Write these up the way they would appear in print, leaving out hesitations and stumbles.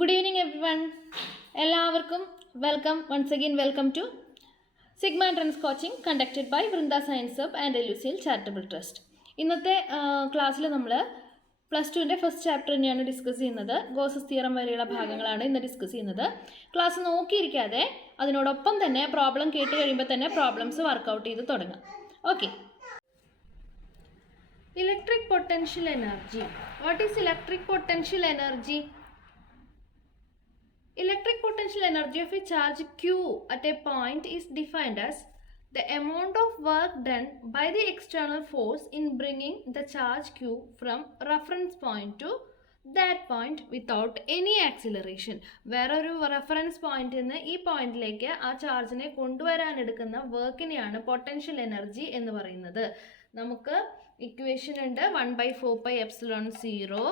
Good evening, everyone. എല്ലാവർക്കും welcome to Sigma entrance coaching conducted by Vrinda science hub and എലുസിയൽ charitable trust. ഇന്നത്തെ ക്ലാസ്സിൽ നമ്മൾ +2 ഫസ്റ്റ് ചാപ്റ്റർ തന്നെയാണ് ഡിസ്കസ് ചെയ്യുന്നത്. ഗോസസ് തിയറം വരെയുള്ള ഭാഗങ്ങളാണ് ഇന്ന് ഡിസ്കസ് ചെയ്യുന്നത്. ക്ലാസ് നോക്കിയിരിക്കാതെ അതിനോടൊപ്പം തന്നെ പ്രോബ്ലം കേട്ട് കഴിയുമ്പോൾ തന്നെ പ്രോബ്ലംസ് വർക്കൗട്ട് ചെയ്ത് തുടങ്ങാം. Okay. Electric potential energy. What is electric potential energy? Electric potential energy of a charge Q at a point is defined as the amount of work done by the external force in bringing the charge Q from reference point to that point without any acceleration. വേറൊരു reference പോയിന്റിൽ നിന്ന് ഈ പോയിന്റിലേക്ക് ആ ചാർജിനെ കൊണ്ടുവരാൻ എടുക്കുന്ന വർക്കിനെയാണ് potential energy എന്ന് പറയുന്നത്. നമുക്ക് ഇക്വേഷൻ ഉണ്ട് 1/4πε0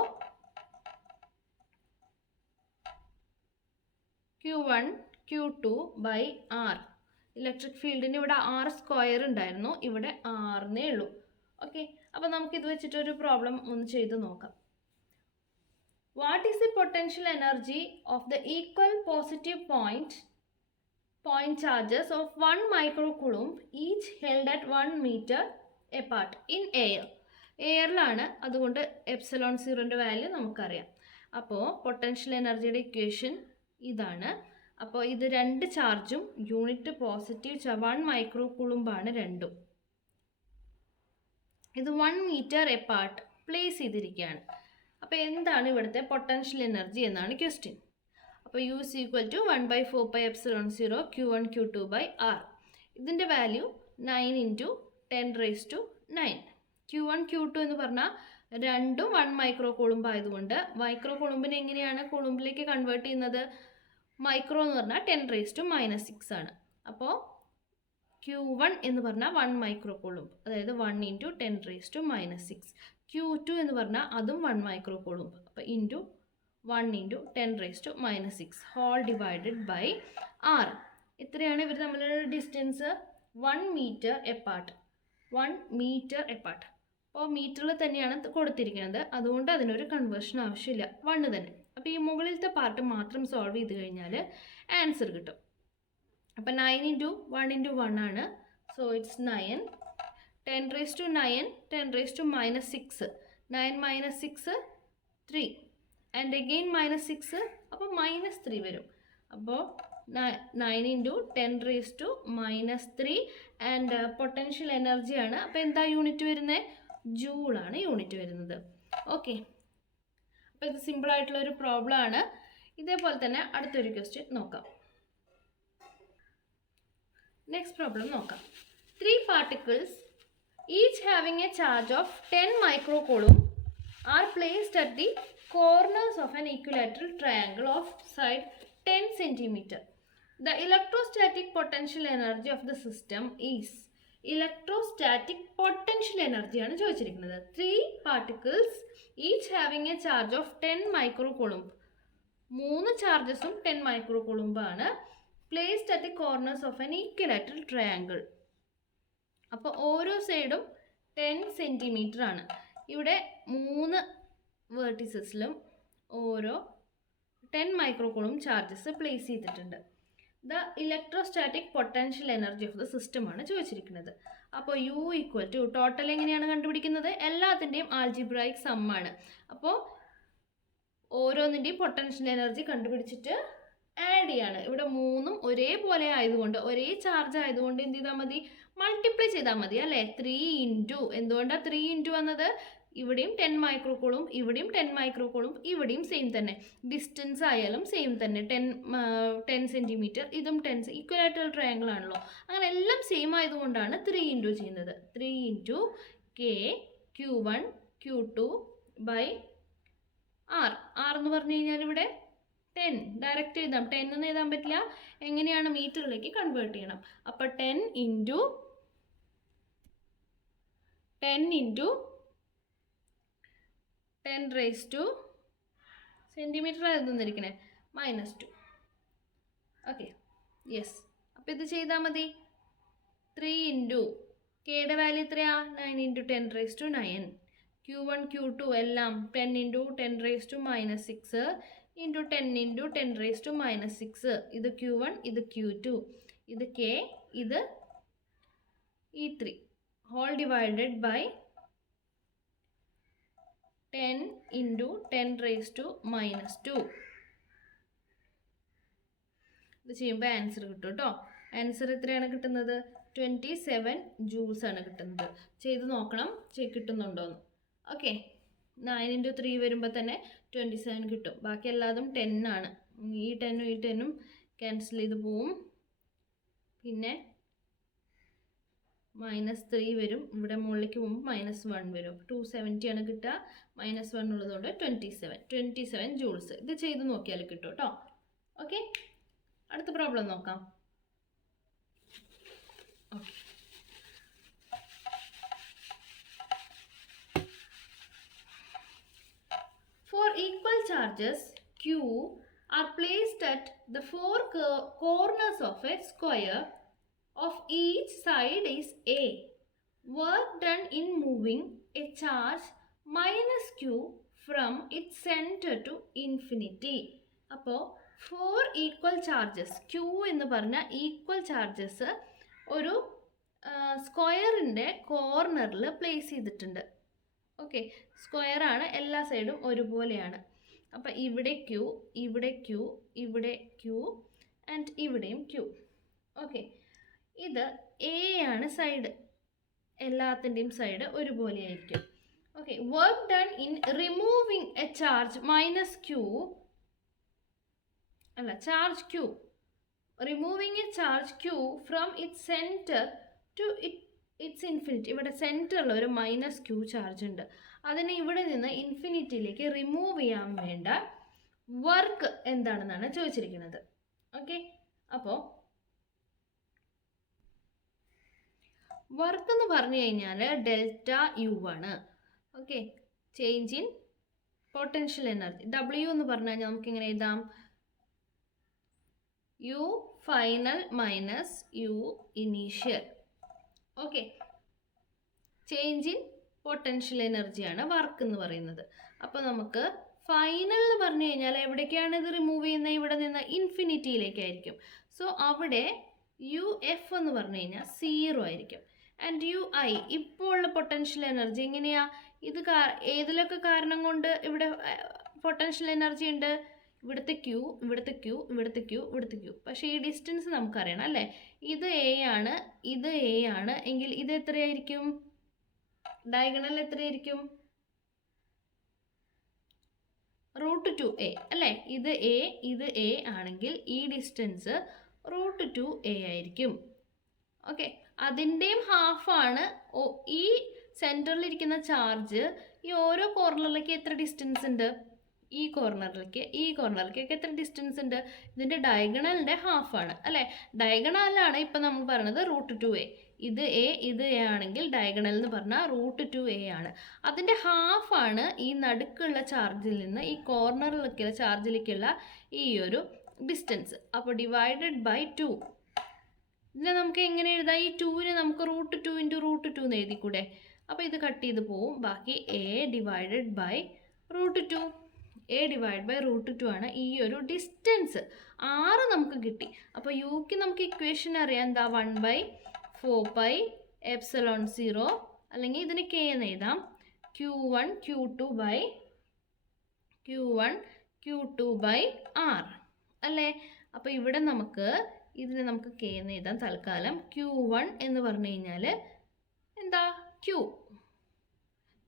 Q1 Q2 by R. Electric ഫീൽഡിന് ഇവിടെ R² ഉണ്ടായിരുന്നു, ഇവിടെ Rന്നേ ഉള്ളൂ. ഓക്കെ, അപ്പോൾ നമുക്കിത് വെച്ചിട്ടൊരു പ്രോബ്ലം ഒന്ന് ചെയ്ത് നോക്കാം. What is the potential energy of the equal positive point charges of 1 microcoulomb each held at 1 metre apart in air. എയറിലാണ്, അതുകൊണ്ട് ε0ൻ്റെ വാല്യൂ നമുക്കറിയാം. അപ്പോൾ പൊട്ടൻഷ്യൽ എനർജിയുടെ ഇക്വേഷൻ ഇതാണ്. അപ്പോൾ ഇത് രണ്ട് ചാർജും യൂണിറ്റ് പോസിറ്റീവ് 1 മൈക്രോകൂളംബാണ് രണ്ടും. ഇത് 1 മീറ്റർ എപ്പാർട്ട് പ്ലേസ് ചെയ്തിരിക്കുകയാണ്. അപ്പോൾ എന്താണ് ഇവിടുത്തെ പൊട്ടൻഷ്യൽ എനർജി എന്നാണ് ക്വസ്റ്റ്യൻ. അപ്പോൾ U is equal to 1/4πε0 Q1 Q2 by R. ഇതിൻ്റെ വാല്യൂ 9 × 10⁻⁹. Q1 Q2 എന്ന് പറഞ്ഞാൽ രണ്ടും 1 മൈക്രോകൂളംബ് ആയതുകൊണ്ട് മൈക്രോകൂളംബിനെ എങ്ങനെയാണ് കൂളംബിലേക്ക് കൺവേർട്ട് ചെയ്യുന്നത്? മൈക്രോ എന്ന് പറഞ്ഞാൽ 10⁻⁻6 ആണ്. അപ്പോൾ Q1 എന്ന് പറഞ്ഞാൽ 1 മൈക്രോകൂളംബ്, അതായത് 1 × 10⁻⁻6. Q2 എന്ന് പറഞ്ഞാൽ അതും 1 മൈക്രോകൂളംബ്, അപ്പോൾ into 1 × 10⁻⁻6 whole divided by R. ഇത്രയാണ് ഇവർ തമ്മിലുള്ള distance. 1 metre apart. 1 metre apart. അപ്പോൾ മീറ്ററിൽ തന്നെയാണ് കൊടുത്തിരിക്കുന്നത്, അതുകൊണ്ട് അതിനൊരു കൺവേർഷൻ ആവശ്യമില്ല, 1 തന്നെ. അപ്പോൾ ഈ മുകളിലത്തെ പാർട്ട് മാത്രം സോൾവ് ചെയ്ത് കഴിഞ്ഞാൽ ആൻസർ കിട്ടും. അപ്പോൾ 9 × 1 × 1 ആണ്. So it's 9. 10⁻⁹ 10⁻⁻6. 9 - 6 3 ആൻഡ് അഗെയിൻ -6, അപ്പോൾ -3 വരും. അപ്പോൾ 9 × 10⁻⁻3 ആൻഡ് പൊട്ടൻഷ്യൽ എനർജിയാണ്. അപ്പോൾ എന്താ യൂണിറ്റ് വരുന്നത്? ജൂളാണ് യൂണിറ്റ് വരുന്നത്. ഓക്കെ, അപ്പോൾ ഇത് സിമ്പിളായിട്ടുള്ളൊരു പ്രോബ്ലം ആണ്. ഇതേപോലെ തന്നെ അടുത്തൊരു ക്വസ്റ്റ്യൻ നോക്കാം. നെക്സ്റ്റ് പ്രോബ്ലം നോക്കാം. 3 particles each having a charge of 10 microcoulomb are placed at the corners of an equilateral triangle of side 10 cm. The electrostatic potential energy of the system is. Electrostatic potential എനർജിയാണ് ചോദിച്ചിരിക്കുന്നത്. 3 particles each having A charge of 10 മൈക്രോകൂളംബ്. 3 ചാർജസും 10 മൈക്രോകൂളംബ് ആണ്. Placed at the corners of N equilateral triangle. അപ്പോൾ ഓരോ സൈഡും 10 centimetre ആണ്. ഇവിടെ 3 വേർട്ടിസസിലും ഓരോ 10 മൈക്രോകൂളംബ് charges place ചെയ്തിട്ടുണ്ട്. The electrostatic potential energy of the system ആണ് ചോദിച്ചിരിക്കുന്നത്. അപ്പോൾ U = ടോട്ടൽ എങ്ങനെയാണ് കണ്ടുപിടിക്കുന്നത്? എല്ലാത്തിൻ്റെയും ആൾജിബ്രായിക് സമ്മാണ്. അപ്പോൾ ഓരോന്നിൻ്റെയും പൊട്ടൻഷ്യൽ എനർജി കണ്ടുപിടിച്ചിട്ട് ആഡ് ചെയ്യാണ്. ഇവിടെ 3ഉം ഒരേപോലെ ആയതുകൊണ്ട്, ഒരേ ചാർജ് ആയതുകൊണ്ട് എന്ത് ചെയ്താൽ മതി? മൾട്ടിപ്ലൈ ചെയ്താൽ മതി അല്ലേ? 3 × എന്തുകൊണ്ടാണ് 3 × വന്നത്? ഇവിടെയും 10 മൈക്രോകൂളംബ്, ഇവിടെയും 10 മൈക്രോകൂളംബ്, ഇവിടെയും സെയിം തന്നെ. ഡിസ്റ്റൻസ് ആയാലും സെയിം തന്നെ, 10 സെൻറ്റിമീറ്റർ, ഇതും 10. ഈക്വലാറ്ററൽ ട്രയാങ്കിൾ ആണല്ലോ, അങ്ങനെ എല്ലാം സെയിം ആയതുകൊണ്ടാണ് 3 × ചെയ്യുന്നത്. 3 × K Q1 Q2 by R. R എന്ന് പറഞ്ഞു കഴിഞ്ഞാൽ ഇവിടെ 10 ഡയറക്റ്റ് എഴുതാം. 10 എന്ന് എഴുതാൻ പറ്റില്ല, എങ്ങനെയാണ് മീറ്ററിലേക്ക് കൺവേർട്ട് ചെയ്യണം. അപ്പോൾ 10 × 10⁻⁻, സെൻറ്റിമീറ്റർ ആയിരുന്നിരിക്കണേ, -2. Okay, yes. അപ്പോൾ ഇത് ചെയ്താൽ മതി. 3 × Kയുടെ വാല്യൂ എത്രയാ? 9 × 10⁻⁹. Q1 Q2 എല്ലാം 10 × 10⁻⁻6 ഇൻറ്റു 10 × 10⁻⁶. ഇത് Q1, ഇത് Q2, ഇത് K, ഇത് E3 ഹോൾ ഡിവൈഡഡ് ബൈ 10 × 10⁻². ഇത് ചെയ്യുമ്പോൾ ആൻസർ കിട്ടും കേട്ടോ. ആൻസർ എത്രയാണ് കിട്ടുന്നത്? 27 joules ആണ് കിട്ടുന്നത്. ചെയ്ത് നോക്കണം കിട്ടുന്നുണ്ടോയെന്ന്. ഓക്കെ, 9 × 3 വരുമ്പോൾ തന്നെ 27 കിട്ടും. ബാക്കി എല്ലാതും 10 ആണ്. ഈ 10ഉം ഈ 10ഉം ക്യാൻസൽ ചെയ്ത് പോവും. പിന്നെ -3 വരും. ഇവിടെ മുകളിലേക്ക് പോകുമ്പോൾ -1 വരും. 270 ആണ് കിട്ടുക. -1 ഉള്ളതുകൊണ്ട് 27 joules. ഇത് ചെയ്ത് നോക്കിയാൽ കിട്ടും കേട്ടോ. ഓക്കെ, അടുത്ത പ്രോബ്ലം നോക്കാം. Okay, for equal charges Q are placed at the four corners of a square of each side is A. Work done in moving a charge -Q from its center to infinity. അപ്പോൾ 4 equal charges, Q എന്ന് പറഞ്ഞ equal charges ഒരു സ്ക്വയറിൻ്റെ കോർണറിൽ place ചെയ്തിട്ടുണ്ട്. Okay, സ്ക്വയറാണ്, എല്ലാ സൈഡും ഒരുപോലെയാണ്. അപ്പോൾ ഇവിടെ Q, ഇവിടെ Q, ഇവിടെ Q ആൻഡ് ഇവിടെയും Q. ഓക്കെ, ഇത് A ആണ് സൈഡ്, എല്ലാത്തിൻ്റെയും സൈഡ് ഒരുപോലെ ആയിരിക്കും. Okay, work done in removing a charge -Q, അല്ല charge Q, removing a charge Q from its centre to its infinity. ഇവിടെ സെൻറ്ററിൽ ഒരു -Q ചാർജ് ഉണ്ട്. അതിനെ ഇവിടെ നിന്ന് ഇൻഫിനിറ്റിയിലേക്ക് റിമൂവ് ചെയ്യാൻ വേണ്ട വർക്ക് എന്താണെന്നാണ് ചോദിച്ചിരിക്കുന്നത്. ഓക്കെ, അപ്പോൾ വർക്ക് എന്ന് പറഞ്ഞു കഴിഞ്ഞാൽ ΔU ആണ്. Okay, change in potential energy. W എന്ന് പറഞ്ഞു കഴിഞ്ഞാൽ നമുക്ക് ഇങ്ങനെ എഴുതാം, U final minus U initial. Okay, change in potential എനർജിയാണ് വർക്ക് എന്ന് പറയുന്നത്. അപ്പോൾ നമുക്ക് ഫൈനൽ എന്ന് പറഞ്ഞു കഴിഞ്ഞാൽ എവിടേക്കാണ് ഇത് റിമൂവ് ചെയ്യുന്നത്? ഇവിടെ നിന്ന് ഇൻഫിനിറ്റിയിലേക്കായിരിക്കും. സോ അവിടെ UF എന്ന് പറഞ്ഞു കഴിഞ്ഞാൽ 0 ആയിരിക്കും. ആൻഡ് UI ഇപ്പോൾ ഉള്ള പൊട്ടൻഷ്യൽ എനർജി എങ്ങനെയാണ്? ഇത് ഏതിലൊക്കെ കാരണം കൊണ്ട് ഇവിടെ പൊട്ടൻഷ്യൽ എനർജി ഉണ്ട്? ഇവിടുത്തെ Q, ഇവിടുത്തെ Q, ഇവിടുത്തെ Q, ഇവിടുത്തെ Q. പക്ഷേ ഈ ഡിസ്റ്റൻസ് നമുക്കറിയണം അല്ലേ? ഇത് A ആണ്, ഇത് A ആണ് എങ്കിൽ ഇത് എത്രയായിരിക്കും? ഡയഗണൽ എത്രയായിരിക്കും? √2A അല്ലേ? ഇത് A, ഇത് A ആണെങ്കിൽ ഈ ഡിസ്റ്റൻസ് √2A ആയിരിക്കും. ഓക്കെ, അതിൻ്റെയും ഹാഫാണ് ഈ സെൻറ്ററിലിരിക്കുന്ന ചാർജ്. ഈ ഓരോ കോർണറിലേക്ക് എത്ര ഡിസ്റ്റൻസ് ഉണ്ട്? ഈ കോർണറിലേക്ക് എത്ര ഡിസ്റ്റൻസ് ഉണ്ട്? ഇതിൻ്റെ ഡയഗണലിൻ്റെ ഹാഫാണ് അല്ലേ? ഡയഗണലാണ് ഇപ്പം നമ്മൾ പറയുന്നത് √2A. ഇത് A, ഇത് A ആണെങ്കിൽ ഡയഗണൽ എന്ന് പറഞ്ഞാൽ √2A ആണ്. അതിൻ്റെ ഹാഫാണ് ഈ നടുക്കുള്ള ചാർജിൽ നിന്ന് ഈ കോർണറിലേക്കുള്ള ചാർജിലേക്കുള്ള ഈ ഒരു ഡിസ്റ്റൻസ്. അപ്പോൾ ഡിവൈഡഡ് ബൈ 2. ഇതിനെ നമുക്ക് എങ്ങനെ എഴുതാം? ഈ 2നെ നമുക്ക് √2 × √2 എന്ന് എഴുതിക്കൂടെ? അപ്പോൾ ഇത് കട്ട് ചെയ്ത് പോവും. ബാക്കി A divided by √2. A divide by √2 ആണ് ഈ ഒരു ഡിസ്റ്റൻസ്. 6 നമുക്ക് കിട്ടി. അപ്പോൾ യുക്ക് നമുക്ക് ഇക്വേഷൻ അറിയാം, എന്താ? 1/4πε0, അല്ലെങ്കിൽ ഇതിന് K എന്ന് എഴുതാം, Q1 Q2 ബൈ R അല്ലേ? അപ്പോൾ ഇവിടെ നമുക്ക് ഇതിനെ നമുക്ക് K എന്ന് എഴുതാം തൽക്കാലം. Q1 എന്ന് പറഞ്ഞു കഴിഞ്ഞാൽ എന്താ?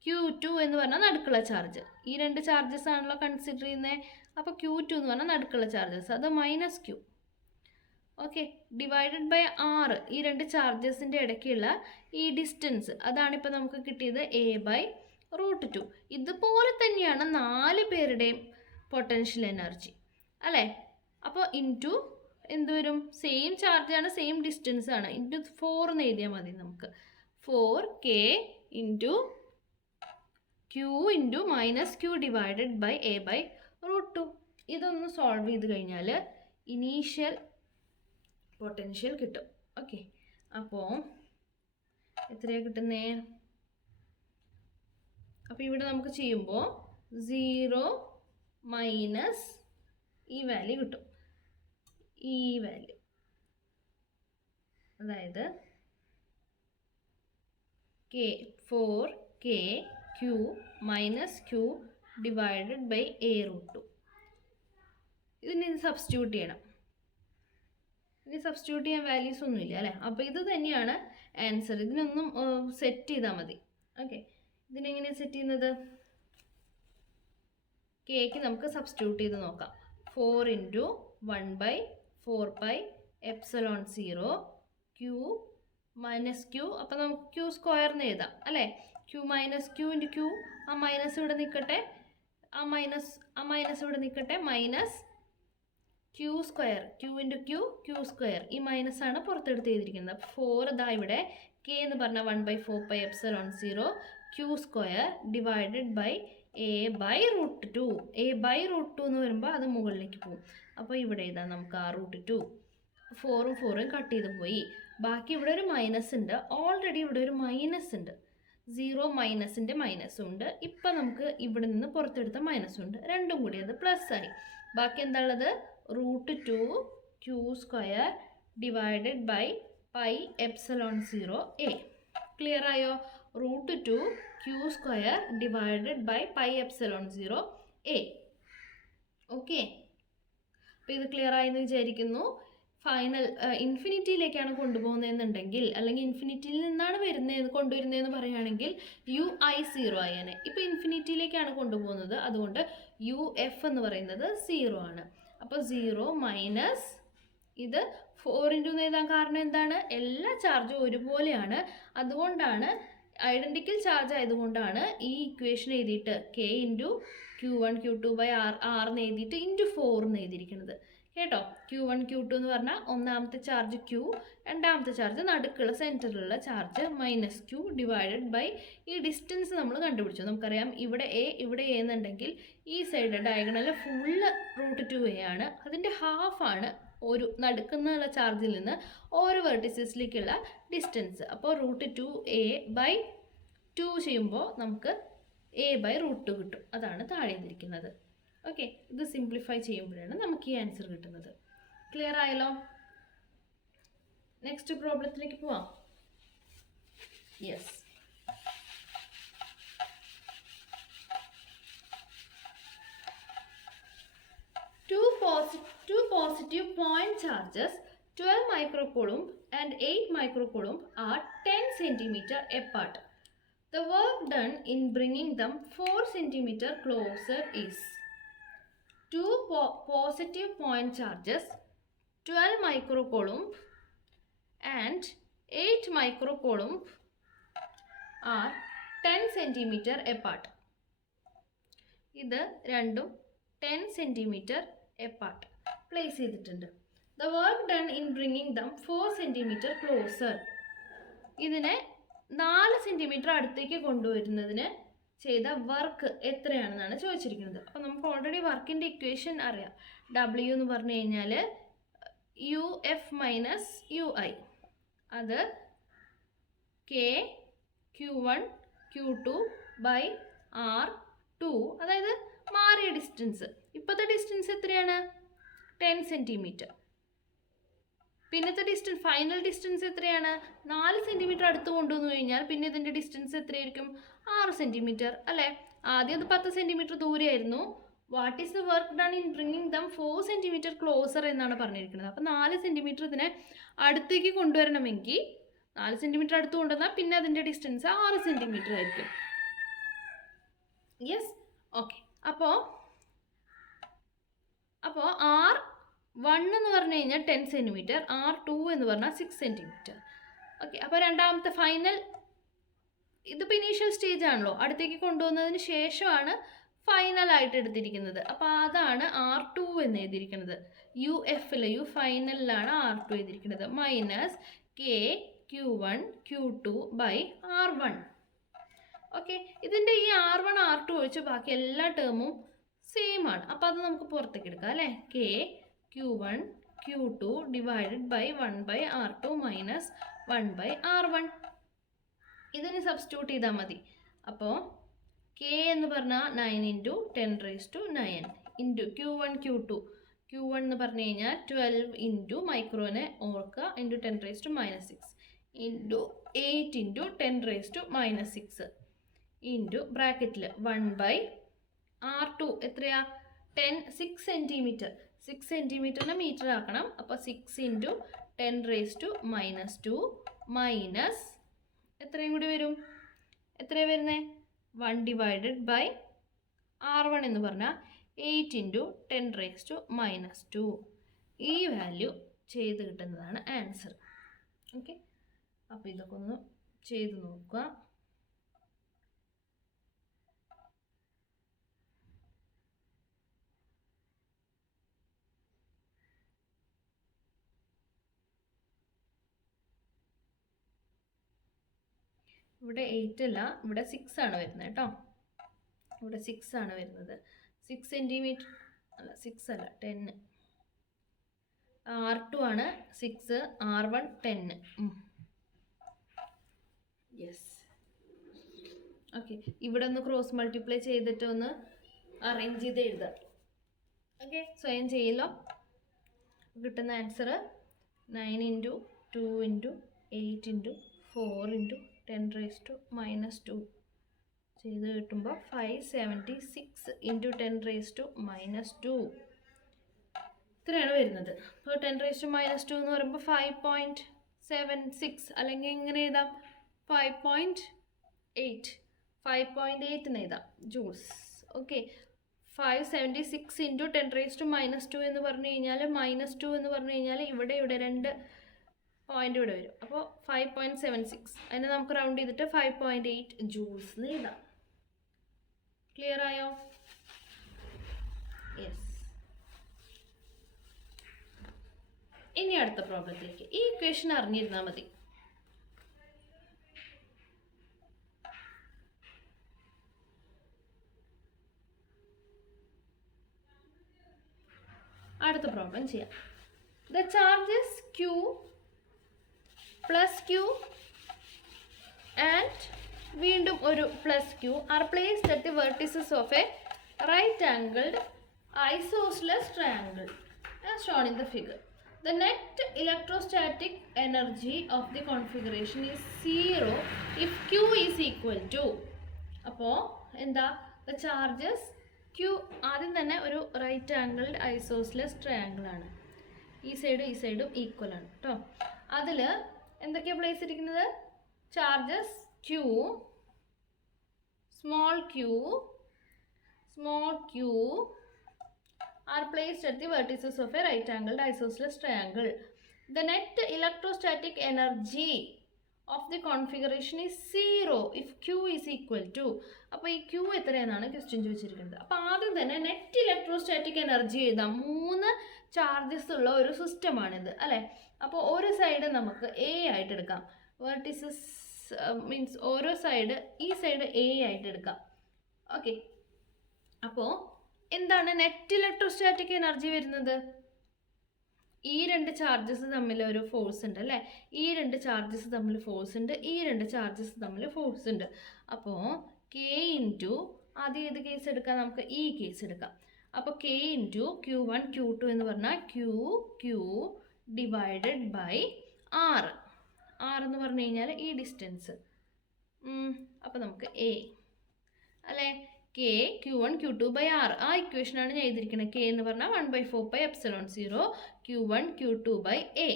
Q2 എന്ന് പറഞ്ഞാൽ നടുക്കുള്ള ചാർജ്. ഈ രണ്ട് ചാർജസ് ആണല്ലോ കൺസിഡർ ചെയ്യുന്നത്. അപ്പോൾ Q2 എന്ന് പറഞ്ഞാൽ നടുക്കുള്ള ചാർജസ്, അത് -Q. Okay, divided by R, ഈ രണ്ട് ചാർജസിൻ്റെ ഇടയ്ക്കുള്ള ഈ ഡിസ്റ്റൻസ്, അതാണിപ്പോൾ നമുക്ക് കിട്ടിയത് A/√2. ഇതുപോലെ തന്നെയാണ് 4 പേരുടെയും പൊട്ടൻഷ്യൽ എനർജി അല്ലേ? അപ്പോൾ ഇൻറ്റു എന്ത് വരും? സെയിം ചാർജാണ്, സെയിം ഡിസ്റ്റൻസ് ആണ്. ഇൻറ്റു 4 എന്ന് എഴുതിയാൽ മതി നമുക്ക്. 4K into Q into -Q divided by A/√2. ഇതൊന്ന് സോൾവ് ചെയ്ത് കഴിഞ്ഞാൽ ഇനീഷ്യൽ പൊട്ടൻഷ്യൽ കിട്ടും. ഓക്കെ, അപ്പോൾ എത്രയാണ് കിട്ടുന്നേ? അപ്പോൾ ഇവിടെ നമുക്ക് ചെയ്യുമ്പോൾ 0 - ഈ വാല്യൂ കിട്ടും. ഈ വാല്യൂ അതായത് K Q minus Q divided by A√2. ഇതിന് സബ്സ്റ്റിറ്റ്യൂട്ട് ചെയ്യണം. ഇനി സബ്സ്റ്റിറ്റ്യൂട്ട് ചെയ്യാൻ വാല്യൂസ് ഒന്നുമില്ല അല്ലേ. അപ്പോൾ ഇത് തന്നെയാണ് ആൻസർ. ഇതിനൊന്നും സെറ്റ് ചെയ്താൽ മതി. ഓക്കെ, ഇതിനെങ്ങനെയാണ് സെറ്റ് ചെയ്യുന്നത്? കേക്ക് നമുക്ക് സബ്സ്റ്റിറ്റ്യൂട്ട് ചെയ്ത് നോക്കാം. 4 × 1/4πε0 Q മൈനസ് Q. അപ്പോൾ നമുക്ക് Q സ്ക്വയറിന് എഴുതാം അല്ലേ. Q മൈനസ് Q × Q, ആ മൈനസ് ഇവിടെ നിൽക്കട്ടെ, ആ മൈനസ് ഇവിടെ നിൽക്കട്ടെ, minus Q square, Q × Q square. ഈ മൈനസ് ആണ് പുറത്തെടുത്ത് ചെയ്തിരിക്കുന്നത്. അപ്പോൾ 4 ഇതാ ഇവിടെ K എന്ന് പറഞ്ഞാൽ 1/4πε0 Q square divided by A/√2. A/√2 എന്ന് വരുമ്പോൾ അത് മുകളിലേക്ക് പോകും. അപ്പോൾ ഇവിടെ ഇതാ നമുക്ക് ആ √2. 4ഉം 4ഉം കട്ട് ചെയ്ത് പോയി. ബാക്കി ഇവിടെ ഒരു മൈനസ് ഉണ്ട്. ഓൾറെഡി ഇവിടെ ഒരു മൈനസ് ഉണ്ട്. 0 മൈനസിൻ്റെ മൈനസും ഉണ്ട്. ഇപ്പം നമുക്ക് ഇവിടെ നിന്ന് പുറത്തെടുത്ത മൈനസും ഉണ്ട്. രണ്ടും കൂടി അത് പ്ലസ് ആയി. ബാക്കി എന്താ ഉള്ളത്? √2 Q square divided by πε0A. Clear ആയോ? √2 Q square divided by πε0A. Okay, അപ്പോൾ ഇത് ക്ലിയർ ആയെന്ന് വിചാരിക്കുന്നു. ഫൈനൽ ഇൻഫിനിറ്റിയിലേക്കാണ് കൊണ്ടുപോകുന്നതെന്നുണ്ടെങ്കിൽ, അല്ലെങ്കിൽ ഇൻഫിനിറ്റിയിൽ നിന്നാണ് കൊണ്ടുവരുന്നതെന്ന് പറയുകയാണെങ്കിൽ UI0 ആയേനെ. ഇപ്പോൾ ഇൻഫിനിറ്റിയിലേക്കാണ് കൊണ്ടുപോകുന്നത്, അതുകൊണ്ട് UF എന്ന് പറയുന്നത് 0 ആണ്. അപ്പോൾ 0 മൈനസ് ഇത് 4 × എഴുതാൻ കാരണം എന്താണ്? എല്ലാ ചാർജും ഒരുപോലെയാണ്. അതുകൊണ്ടാണ് ഐഡൻറ്റിക്കൽ ചാർജ് ആയതുകൊണ്ടാണ് ഈ ഇക്വേഷൻ എഴുതിയിട്ട് K × Q1 Q2/R എന്ന് എഴുതിയിട്ട് ×4 എന്ന് എഴുതിയിരിക്കുന്നത് കേട്ടോ. Q1 Q2 എന്ന് പറഞ്ഞാൽ ഒന്നാമത്തെ ചാർജ് Q, രണ്ടാമത്തെ ചാർജ് നടുക്കുള്ള സെൻറ്ററിലുള്ള charge minus Q divided by ഈ ഡിസ്റ്റൻസ് നമ്മൾ കണ്ടുപിടിച്ചു. നമുക്കറിയാം ഇവിടെ ഇവിടെ എന്നുണ്ടെങ്കിൽ ഈ സൈഡ് ഡയഗണൽ ഫുള്ള് √2A ആണ്. അതിൻ്റെ ഹാഫാണ് ഒരു നടുക്കുന്നുള്ള ചാർജിൽ നിന്ന് ഓരോ വെർട്ടിസസിലേക്കുള്ള ഡിസ്റ്റൻസ്. അപ്പോൾ √2A/2 ചെയ്യുമ്പോൾ നമുക്ക് A/√2 കിട്ടും. അതാണ് താഴെ ഇരിക്കുന്നത്. ഓക്കെ, ഇത് സിംപ്ലിഫൈ ചെയ്യുമ്പോഴാണ് നമുക്ക് ഈ ആൻസർ കിട്ടുന്നത്. ക്ലിയർ ആയല്ലോ? നെക്സ്റ്റ് പ്രോബ്ലത്തിലേക്ക് പോവാം. Yes, two positive point charges 12 microcoulomb and 8 microcoulomb are 10 cm apart. The work done in bringing them 4 cm closer is: two positive point charges 12 microcoulomb and 8 microcoulomb are 10 cm apart. ഇത് രണ്ടും 10 cm apart place ചെയ്തിട്ടുണ്ട്. The work done in bringing them 4 cm closer. ഇതിനെ 4 centimetre അടുത്തേക്ക് കൊണ്ടുവരുന്നതിന് ചെയ്ത work എത്രയാണെന്നാണ് ചോദിച്ചിരിക്കുന്നത്. അപ്പോൾ നമുക്ക് ഓൾറെഡി വർക്കിൻ്റെ ഇക്വേഷൻ അറിയാം. W എന്ന് പറഞ്ഞു കഴിഞ്ഞാൽ UF മൈനസ് UI. അത് K Q1 Q2/R2. അതായത് മാറിയ ഡിസ്റ്റൻസ്. ഇപ്പോഴത്തെ ഡിസ്റ്റൻസ് എത്രയാണ്? 10 സെൻറ്റിമീറ്റർ. പിന്നത്തെ ഡിസ്റ്റൻസ്, ഫൈനൽ ഡിസ്റ്റൻസ് എത്രയാണ്? 4 സെൻറ്റിമീറ്റർ അടുത്ത് കൊണ്ടുവന്നു കഴിഞ്ഞാൽ പിന്നെ ഇതിൻ്റെ ഡിസ്റ്റൻസ് എത്രയായിരിക്കും? 6 സെൻറ്റിമീറ്റർ അല്ലേ. ആദ്യം അത് 10 സെൻറ്റിമീറ്റർ ദൂരെയായിരുന്നു. What is the work done in bringing them 4 centimetre closer എന്നാണ് പറഞ്ഞിരിക്കുന്നത്. അപ്പോൾ 4 സെൻറ്റിമീറ്റർ ഇതിനെ അടുത്തേക്ക് കൊണ്ടുവരണമെങ്കിൽ 4 സെൻറ്റിമീറ്റർ അടുത്ത് കൊണ്ടുവന്നാൽ പിന്നെ അതിൻ്റെ ഡിസ്റ്റൻസ് 6 സെൻറ്റിമീറ്റർ ആയിരിക്കും. Yes, okay. അപ്പോൾ R1 എന്ന് പറഞ്ഞു കഴിഞ്ഞാൽ 10 സെൻറ്റിമീറ്റർ, R2 എന്ന് പറഞ്ഞാൽ 6 സെൻറ്റിമീറ്റർ. ഓക്കെ, അപ്പോൾ രണ്ടാമത്തെ ഫൈനൽ, ഇതിപ്പോൾ ഇനീഷ്യൽ സ്റ്റേജ് ആണല്ലോ, അടുത്തേക്ക് കൊണ്ടുവന്നതിന് ശേഷമാണ് ഫൈനലായിട്ട് എടുത്തിരിക്കുന്നത്. അപ്പോൾ അതാണ് R2 എന്ന് എഴുതിയിരിക്കുന്നത്. U ഫൈനലിലാണ് R2 എഴുതിയിരിക്കുന്നത്. Minus K Q1 Q2/R1. Okay, ഇതിൻ്റെ ഈ R1 R2 ഒഴിച്ച് ബാക്കി എല്ലാ ടേമും സെയിം ആണ്. അപ്പോൾ അത് നമുക്ക് പുറത്തേക്ക് എടുക്കാം അല്ലേ. K Q1 Q2 divided by 1/R2 minus 1/R1. ഇതിന് സബ്സ്റ്റിറ്റ്യൂട്ട് ചെയ്താൽ മതി. അപ്പോൾ K എന്ന് പറഞ്ഞാൽ 9 × 10⁻⁹ ഇൻറ്റു Q1 Q2. Q1 എന്ന് പറഞ്ഞു കഴിഞ്ഞാൽ 12 ഇൻറ്റു മൈക്രോനെ ഓർക്കുക ഇൻറ്റു 10⁻⁻6 ഇൻറ്റു 8 ഇൻറ്റു 10⁻⁻6 ഇൻറ്റു ബ്രാക്കറ്റിൽ 1/R2 എത്രയാ 6 സെൻറ്റിമീറ്റർ 6 സെൻറ്റിമീറ്ററിനെ മീറ്റർ ആക്കണം. അപ്പോൾ 6 ഇൻറ്റു 10⁻⁻2 മൈനസ് എത്രയും കൂടി വരും, എത്രയാണ് വരുന്നത് 1/R1 എന്ന് പറഞ്ഞാൽ 8 ഇൻറ്റു 10⁻⁻2 ഈ വാല്യൂ ചെയ്ത് കിട്ടുന്നതാണ് ആൻസർ. ഓക്കെ, അപ്പോൾ ഇതൊക്കെ ഒന്ന് ചെയ്ത് നോക്കുക. ഇവിടെ 8 അല്ല, ഇവിടെ 6 ആണ് വരുന്നത് കേട്ടോ. ഇവിടെ 6 ആണ് വരുന്നത്. 6 സെൻറ്റിമീറ്റർ അല്ല, 6 അല്ല 10. R2 ആണ് 6, R1 10. യെസ്. ഓക്കെ, ഇവിടെ ഒന്ന് ക്രോസ് മൾട്ടിപ്ലൈ ചെയ്തിട്ട് ഒന്ന് അറേഞ്ച് ചെയ്ത് എഴുതാം. ഓക്കെ, സ്വയം ചെയ്യല്ലോ. കിട്ടുന്ന answer 9 into 2 into 8 into 4 into 10⁻⁻2 ചെയ്ത് കിട്ടുമ്പോൾ 576 ഇൻറ്റു 10⁻⁻2 ഇത്രയാണ് വരുന്നത്. അപ്പോൾ 10⁻⁻2 എന്ന് പറയുമ്പോൾ 5.76 അല്ലെങ്കിൽ എങ്ങനെ എഴുതാം 5.8 എന്ന് എഴുതാം ജൂൾസ്. ഓക്കെ, 576 ഇൻറ്റു 10⁻⁻2 എന്ന് പറഞ്ഞു കഴിഞ്ഞാൽ -2 എന്ന് പറഞ്ഞു കഴിഞ്ഞാൽ ഇവിടെ 2 പോയിന്റ് ഇവിടെ വരും. അപ്പോൾ 5.76 അതിനെ നമുക്ക് റൗണ്ട് ചെയ്തിട്ട് 5.8 ജൂൾസ് എന്ന് എഴുതാം. ക്ലിയർ ആയോ? യെസ്. ഇനി അടുത്ത പ്രോബ്ലത്തിലേക്ക്. ഈ ഇക്വേഷൻ അറിഞ്ഞിരുന്നാൽ മതി. അടുത്ത പ്രോബ്ലം ചെയ്യാം. The charges Q plus Q and വീണ്ടും ഒരു plus Q are placed at the vertices of a right angled isosceles triangle as shown in the figure. The net electrostatic energy of the configuration is 0 if Q is equal to. അപ്പോൾ എന്താ the charges Q ആദ്യം തന്നെ ഒരു right angled isosceles triangle ആണ്. ഈ സൈഡും equal ആണ് കേട്ടോ. അതിൽ എന്തൊക്കെയാണ് പ്ലേസ് ഇരിക്കുന്നത്? Charges Q, small q are placed at the vertices of a right angled isosceles triangle. The net electrostatic energy of the configuration is 0 if Q is equal to. അപ്പോൾ ഈ Q എത്രയാണെന്നാണ് ക്വസ്റ്റ്യൻ ചോദിച്ചിരിക്കുന്നത്. അപ്പോൾ ആദ്യം തന്നെ net electrostatic energy എഴുതാം. 3 charges ഉള്ള ഒരു സിസ്റ്റമാണിത് അല്ലേ. അപ്പോൾ ഒരു സൈഡ് നമുക്ക് എ ആയിട്ട് എടുക്കാം. വെർട്ടിസസ് മീൻസ് ഓരോ സൈഡ്, ഈ സൈഡ് എ ആയിട്ട് എടുക്കാം. ഓക്കെ, അപ്പോൾ എന്താണ് നെറ്റ് ഇലക്ട്രോസ്റ്റാറ്റിക് എനർജി വരുന്നത്? ഈ 2 ചാർജസ് തമ്മിൽ ഒരു ഫോഴ്സ് ഉണ്ട് അല്ലേ. ഈ 2 ചാർജസ് തമ്മിൽ ഫോഴ്സ് ഉണ്ട്, ഈ 2 ചാർജസ് തമ്മിൽ ഫോഴ്സ് ഉണ്ട്. അപ്പോൾ കെ ഇൻറ്റു ആദ്യം ഏത് കേസ് എടുക്കാം? നമുക്ക് ഈ കേസ് എടുക്കാം. അപ്പോൾ കെ ഇൻറ്റു Q1 Q2 എന്ന് പറഞ്ഞാൽ Q divided by R. R എന്ന് പറഞ്ഞു കഴിഞ്ഞാൽ ഈ ഡിസ്റ്റൻസ്. അപ്പോൾ നമുക്ക് എ അല്ലേ. K Q1 Q2 by R. ആ ഇക്വേഷനാണ് ഞാൻ എഴുതിയിരിക്കുന്നത്. കെ എന്ന് പറഞ്ഞാൽ 1/4πε0 Q1 Q2 ബൈ എ,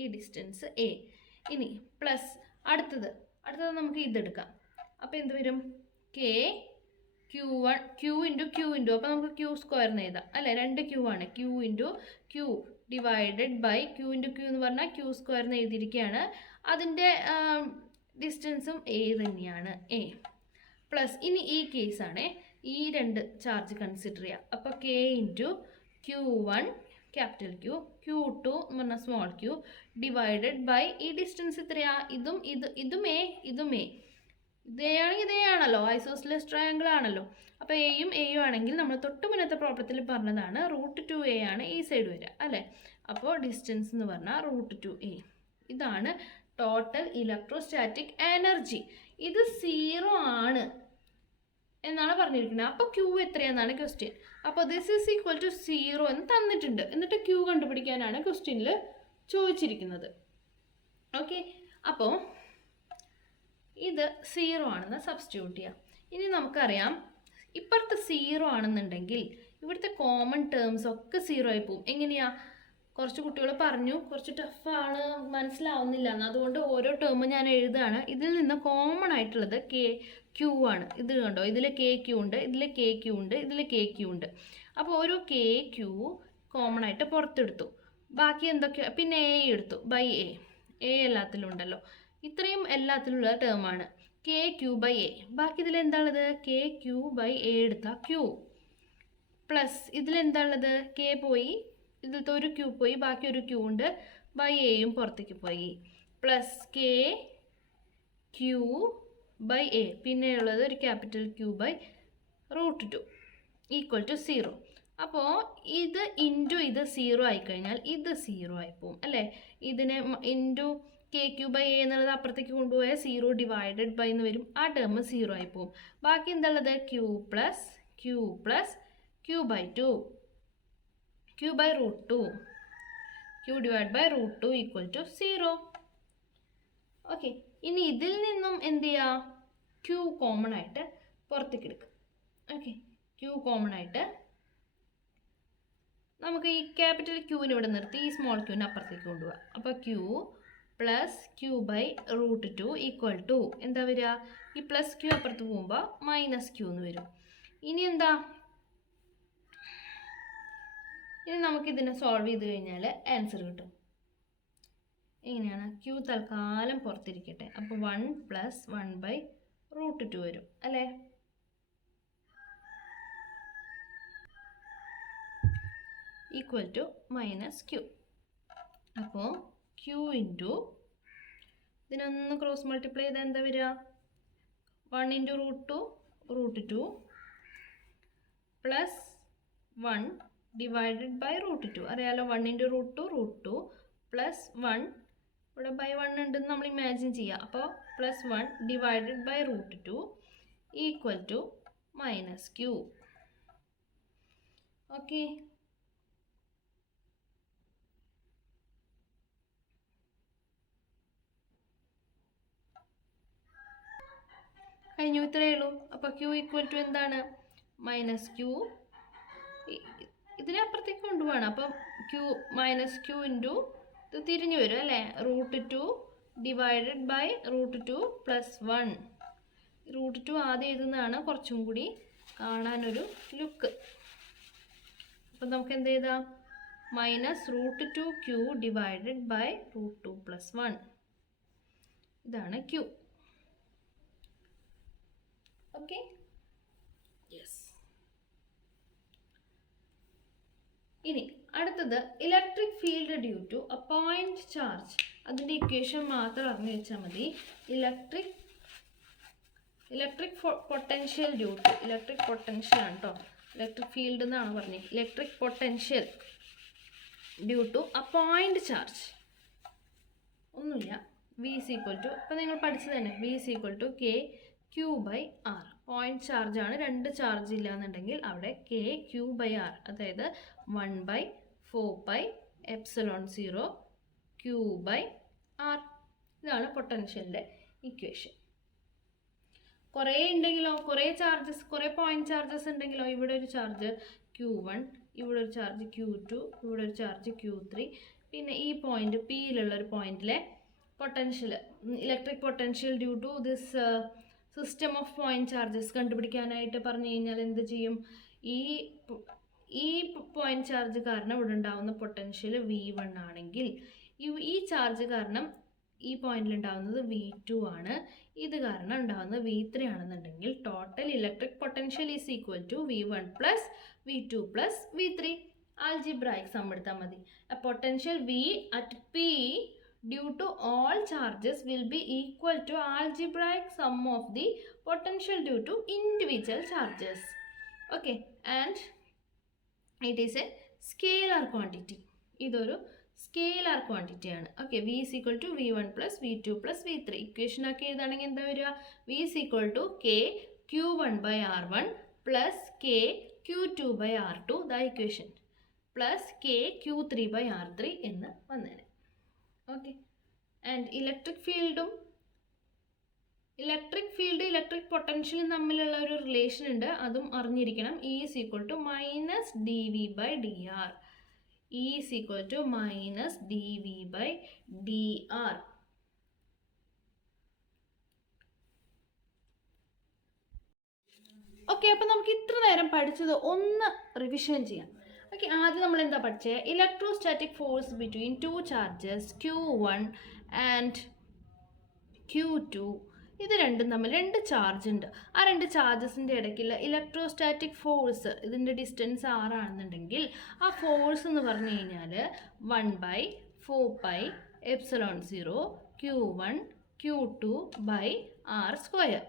ഈ ഡിസ്റ്റൻസ് എ. ഇനി പ്ലസ് അടുത്തത് നമുക്ക് ഇതെടുക്കാം. അപ്പോൾ എന്ത് വരും? കെ Q1 Q ഇൻറ്റു അപ്പോൾ നമുക്ക് Q സ്ക്വയറിന് എഴുതാം അല്ലേ. 2 Q ആണ്. Q into Q divided by Q into Q എന്ന് പറഞ്ഞാൽ Q സ്ക്വയറിന് എഴുതിയിരിക്കുകയാണ്. അതിൻ്റെ ഡിസ്റ്റൻസും എ തന്നെയാണ്, എ. പ്ലസ് ഇനി ഈ കേസാണ്, ഈ 2 ചാർജ് കൺസിഡർ ചെയ്യാം. അപ്പോൾ K into Q1 capital Q, Q2 എന്ന് പറഞ്ഞാൽ സ്മോൾ q ഡിവൈഡഡ് ബൈ ഈ ഡിസ്റ്റൻസ് എത്രയാ? ഇതും എ. ഇതേയാണല്ലോ, ഐസോസ്ലെസ് ട്രയാങ്കിൾ ആണല്ലോ. അപ്പോൾ എയും ആണെങ്കിൽ നമ്മൾ തൊട്ട് മുന്നത്തെ പ്രോബ്ലത്തിൽ പറഞ്ഞതാണ് √2a ആണ് ഈ സൈഡ് വരിക അല്ലേ. അപ്പോൾ ഡിസ്റ്റൻസ് എന്ന് പറഞ്ഞാൽ √2a. ഇതാണ് ടോട്ടൽ ഇലക്ട്രോസ്റ്റാറ്റിക് എനർജി. ഇത് 0 ആണ്. എന്നാണ് പറഞ്ഞിരിക്കുന്നത്. അപ്പോൾ ക്യൂ എത്രയാണെന്നാണ് ക്വസ്റ്റ്യൻ. അപ്പോൾ ദിസ് ഈസ് ഈക്വൽ ടു 0 എന്ന് തന്നിട്ടുണ്ട്. എന്നിട്ട് ക്യൂ കണ്ടുപിടിക്കാനാണ് ക്വസ്റ്റ്യനിൽ ചോദിച്ചിരിക്കുന്നത്. ഓക്കെ, അപ്പോൾ ഇത് 0 ആണെന്ന് സബ്സ്റ്റിറ്റ്യൂട്ട് ചെയ്യാം. ഇനി നമുക്കറിയാം ഇപ്പുറത്ത് 0 ആണെന്നുണ്ടെങ്കിൽ ഇവിടുത്തെ കോമൺ ടേംസ് ഒക്കെ 0 ആയി പോകും. എങ്ങനെയാ? കുറച്ച് കുട്ടികൾ പറഞ്ഞു കുറച്ച് ടഫാണ്, മനസ്സിലാവുന്നില്ല എന്ന്. അതുകൊണ്ട് ഓരോ ടേമും ഞാൻ എഴുതുകയാണ്. ഇതിൽ നിന്ന് കോമൺ ആയിട്ടുള്ളത് ക്യൂ ആണ്. ഇത് കണ്ടോ, ഇതിൽ കെ ക്യൂ ഉണ്ട്, ഇതിൽ കെ ക്യൂ ഉണ്ട്, ഇതിൽ കെ ക്യൂ ഉണ്ട്. അപ്പോൾ ഓരോ കെ ക്യൂ കോമൺ ആയിട്ട് പുറത്തെടുത്തു. ബാക്കി എന്തൊക്കെയാണ്? പിന്നെ എ എടുത്തു, ബൈ എ എല്ലാത്തിലും ഉണ്ടല്ലോ. ഇത്രയും എല്ലാത്തിലുള്ള ടേമാണ് കെ ക്യൂ ബൈ എ. ബാക്കി ഇതിലെന്താണുള്ളത്? കെ ക്യൂ ബൈ എ എടുത്താൽ ക്യൂ പ്ലസ് ഇതിലെന്താണുള്ളത്? കെ പോയി, ഇതിലത്തെ ഒരു ക്യൂ പോയി, ബാക്കി ഒരു ക്യൂ ഉണ്ട്, ബൈ എയും പുറത്തേക്ക് പോയി, plus K Q by A, പിന്നെയുള്ളത് ഒരു capital Q by √2 equal to 0. അപ്പോൾ ഇത് ഇൻറ്റു ഇത് 0 ആയിക്കഴിഞ്ഞാൽ ഇത് 0 ആയിപ്പോവും അല്ലേ? ഇതിനെ into K Q by A എന്നുള്ളത് അപ്പുറത്തേക്ക് കൊണ്ടുപോയാൽ 0 ഡിവൈഡഡ് ബൈ എന്ന് വരും. ആ ടേം 0 ആയിപ്പോവും. ബാക്കി എന്താണുള്ളത്? Q plus Q by 2, Q by √2, Q divide by √2 equal to 0. Okay, ഇനി ഇതിൽ നിന്നും എന്ത് ചെയ്യുക? ക്യൂ കോമൺ ആയിട്ട് പുറത്തേക്ക് എടുക്കുക. ഓക്കെ, ക്യൂ കോമൺ ആയിട്ട് നമുക്ക് ഈ ക്യാപിറ്റൽ ക്യൂവിന് ഇവിടെ നിർത്തി ഈ സ്മോൾ ക്യൂവിന് അപ്പുറത്തേക്ക് കൊണ്ടുപോകാം. അപ്പോൾ Q plus Q by √2 equal to എന്താ വരിക? ഈ പ്ലസ് ക്യൂ അപ്പുറത്ത് പോകുമ്പോൾ മൈനസ് ക്യൂ എന്ന് വരും. ഇനി എന്താ? ഇനി നമുക്കിതിനെ സോൾവ് ചെയ്ത് കഴിഞ്ഞാൽ ആൻസർ കിട്ടും. എങ്ങനെയാണ്? ക്യൂ തൽക്കാലം പുറത്തിരിക്കട്ടെ. അപ്പോൾ 1 + 1/√2 വരും അല്ലേ? Equal to minus Q. അപ്പോൾ ക്യൂ ഇൻറ്റു ഇതിനൊന്ന് ക്രോസ് മൾട്ടിപ്ലൈ ചെയ്താൽ എന്താ വരിക? 1 × √2 പ്ലസ് 1 ഡിവൈഡഡ് ബൈ √2. അറിയാലോ, 1 × √2 പ്ലസ് 1 ഇവിടെ ബൈ 1 ഉണ്ടെന്ന് നമ്മൾ ഇമാജിൻ ചെയ്യുക. അപ്പോൾ plus 1 divided by √2 equal to minus Q. Okay, കഴിഞ്ഞു. ഇത്രയേ ഉള്ളൂ. അപ്പോൾ ക്യൂ ഈക്വൽ ടു എന്താണ്? Minus Q. ഇതിനെ അപ്പുറത്തേക്ക് കൊണ്ടുപോകണം. അപ്പം ക്യൂ മൈനസ് ക്യൂ ഇൻറ്റു ഇത് തിരിഞ്ഞു വരും അല്ലേ? √2 ഡിവൈഡഡ് ബൈ √2 പ്ലസ് 1. √2 ആദ്യം എഴുതുന്നതാണ് കുറച്ചും കൂടി കാണാനൊരു ലുക്ക്. അപ്പം നമുക്ക് എന്ത് ചെയ്താം? Minus √2 Q divided by √2 plus 1. ഇതാണ് ക്യൂ. Okay, yes. ഇനി അടുത്തത് electric field due to a point charge. അതിൻ്റെ ഇക്വേഷൻ മാത്രം അറിഞ്ഞു വെച്ചാൽ മതി. Electric potential due to, electric potential ആണ് കേട്ടോ, ഇലക്ട്രിക് ഫീൽഡ് എന്നാണ് പറഞ്ഞത്. Electric potential due to a point charge ഒന്നുമില്ല. V is equal to, ഇപ്പോൾ നിങ്ങൾ പഠിച്ചത് തന്നെ, V is equal to K Q by R. Point charge ആണ്. രണ്ട് ചാർജ് ഇല്ല എന്നുണ്ടെങ്കിൽ അവിടെ K Q by R, അതായത് 1/4πε0 Q by R. ഇതാണ് പൊട്ടൻഷ്യലിൻ്റെ ഇക്വേഷൻ. കുറേ ഉണ്ടെങ്കിലോ, കുറേ ചാർജസ്, കുറേ പോയിന്റ് ചാർജസ് ഉണ്ടെങ്കിലോ, ഇവിടെ ഒരു ചാർജ് Q1, ഇവിടെ ഒരു ചാർജ് Q2, ഇവിടെ ഒരു ചാർജ് Q3, പിന്നെ ഈ പോയിന്റ് പിയിലുള്ള ഒരു പോയിന്റിലെ potential, electric potential due to this system of point charges കണ്ടുപിടിക്കാനായിട്ട് പറഞ്ഞു കഴിഞ്ഞാൽ എന്ത് ചെയ്യും? ഈ പോയിന്റ് ചാർജ് കാരണം ഇവിടെ ഉണ്ടാകുന്ന പൊട്ടൻഷ്യൽ V1 ആണെങ്കിൽ ഈ ചാർജ് കാരണം ഈ പോയിന്റിൽ ഉണ്ടാകുന്നത് V2 ആണ്, ഇത് കാരണം ഉണ്ടാകുന്നത് V3 ആണെന്നുണ്ടെങ്കിൽ total electric potential is equal to V1 + V2 + V3. Algebraic sum എടുത്താൽ മതി. Potential V at P due to all charges will be equal to algebraic sum of the potential due to individual charges. Okay, and it is a scalar quantity. ഇതൊരു scalar quantity ആണ്. Okay, V is equal to V1 + V2 + V3. Equation ആക്കി എഴുതുകയാണെങ്കിൽ എന്താ വരിക? V is equal to K Q1 by R1 plus K Q2 by R2, the equation, plus K Q3 by R3 എന്ന് വന്നേനെ. Okay, and electric field electric പൊട്ടൻഷ്യലും തമ്മിലുള്ള ഒരു relation ഉണ്ട്, അതും അറിഞ്ഞിരിക്കണം. E is equal to minus dV by dr. E is equal to minus dV by dr. Okay, അപ്പോൾ നമുക്ക് ഇത്ര നേരം പഠിച്ചത് ഒന്ന് റിവിഷൻ ചെയ്യാം. ഓക്കെ, ആദ്യം നമ്മൾ എന്താ പഠിച്ചത്? Electrostatic force between two charges Q1 and Q2. ഇത് രണ്ടും തമ്മിൽ രണ്ട് ചാർജ് ഉണ്ട്. ആ രണ്ട് ചാർജസിൻ്റെ ഇടയ്ക്കുള്ള ഇലക്ട്രോസ്റ്റാറ്റിക് ഫോഴ്സ്, ഇതിൻ്റെ ഡിസ്റ്റൻസ് r ആണെന്നുണ്ടെങ്കിൽ ആ ഫോഴ്സ് എന്ന് പറഞ്ഞു കഴിഞ്ഞാൽ 1/4πε0 Q1 Q2 by r square.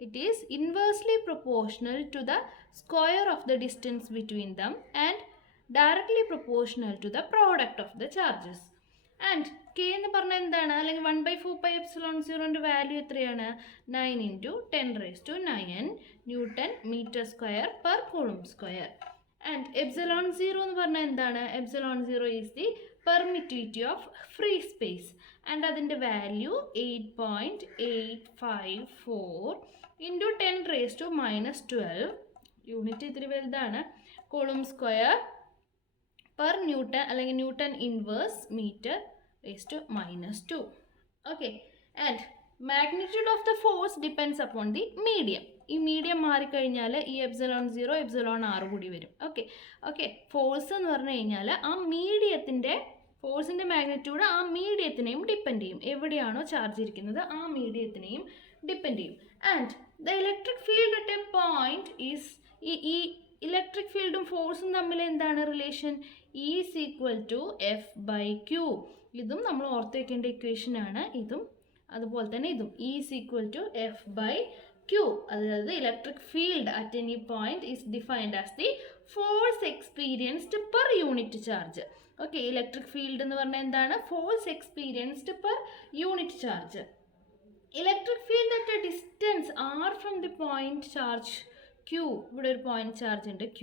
It is inversely proportional to the square of the distance between them and directly proportional to the product of the charges. And K എന്ന് പറഞ്ഞാൽ എന്താണ്? അല്ലെങ്കിൽ 1/4πε0ൻ്റെ value എത്രയാണ്? 9 × 10⁻⁹ newton metre square per coulomb square. And ε0 എന്ന് പറഞ്ഞാൽ എന്താണ്? ε0 is the permittivity of free space. And അതിൻ്റെ value 8.854 × 10⁻⁻12 unit ഇത്തിരി വലുതാണ്, കൂളംബ് സ്ക്വയർ പെർ ന്യൂട്ടൺ അല്ലെങ്കിൽ newton inverse μ⁻². Okay, and magnitude of the force depends upon the medium. ഈ medium മാറിക്കഴിഞ്ഞാൽ ഈ ε0 ε r കൂടി വരും. ഓക്കെ, ഫോഴ്സ് എന്ന് പറഞ്ഞു കഴിഞ്ഞാൽ ആ മീഡിയത്തിൻ്റെ ഫോഴ്സിൻ്റെ മാഗ്നിറ്റ്യൂഡ് ആ മീഡിയത്തിനെയും ഡിപ്പെൻഡ് ചെയ്യും. എവിടെയാണോ ചാർജ് ഇരിക്കുന്നത് ആ മീഡിയത്തിനെയും ഡിപ്പെൻഡ് ചെയ്യും. And the electric field at a point is, ഈ ഇലക്ട്രിക് ഫീൽഡും ഫോഴ്സും തമ്മിൽ എന്താണ് relation? E is equal to F/Q. ഇതും നമ്മൾ ഓർത്ത് വയ്ക്കേണ്ട ഇക്വേഷനാണ്. ഇതും അതുപോലെ തന്നെ ഇതും E is equal to F/Q. അതായത് electric field at any point is defined as the force experienced per unit charge. Okay, electric field എന്ന് പറഞ്ഞാൽ എന്താണ്? Force experienced per unit charge. Electric field at A distance r from the point charge Q. ഇവിടെ ഒരു point charge ഉണ്ട് Q.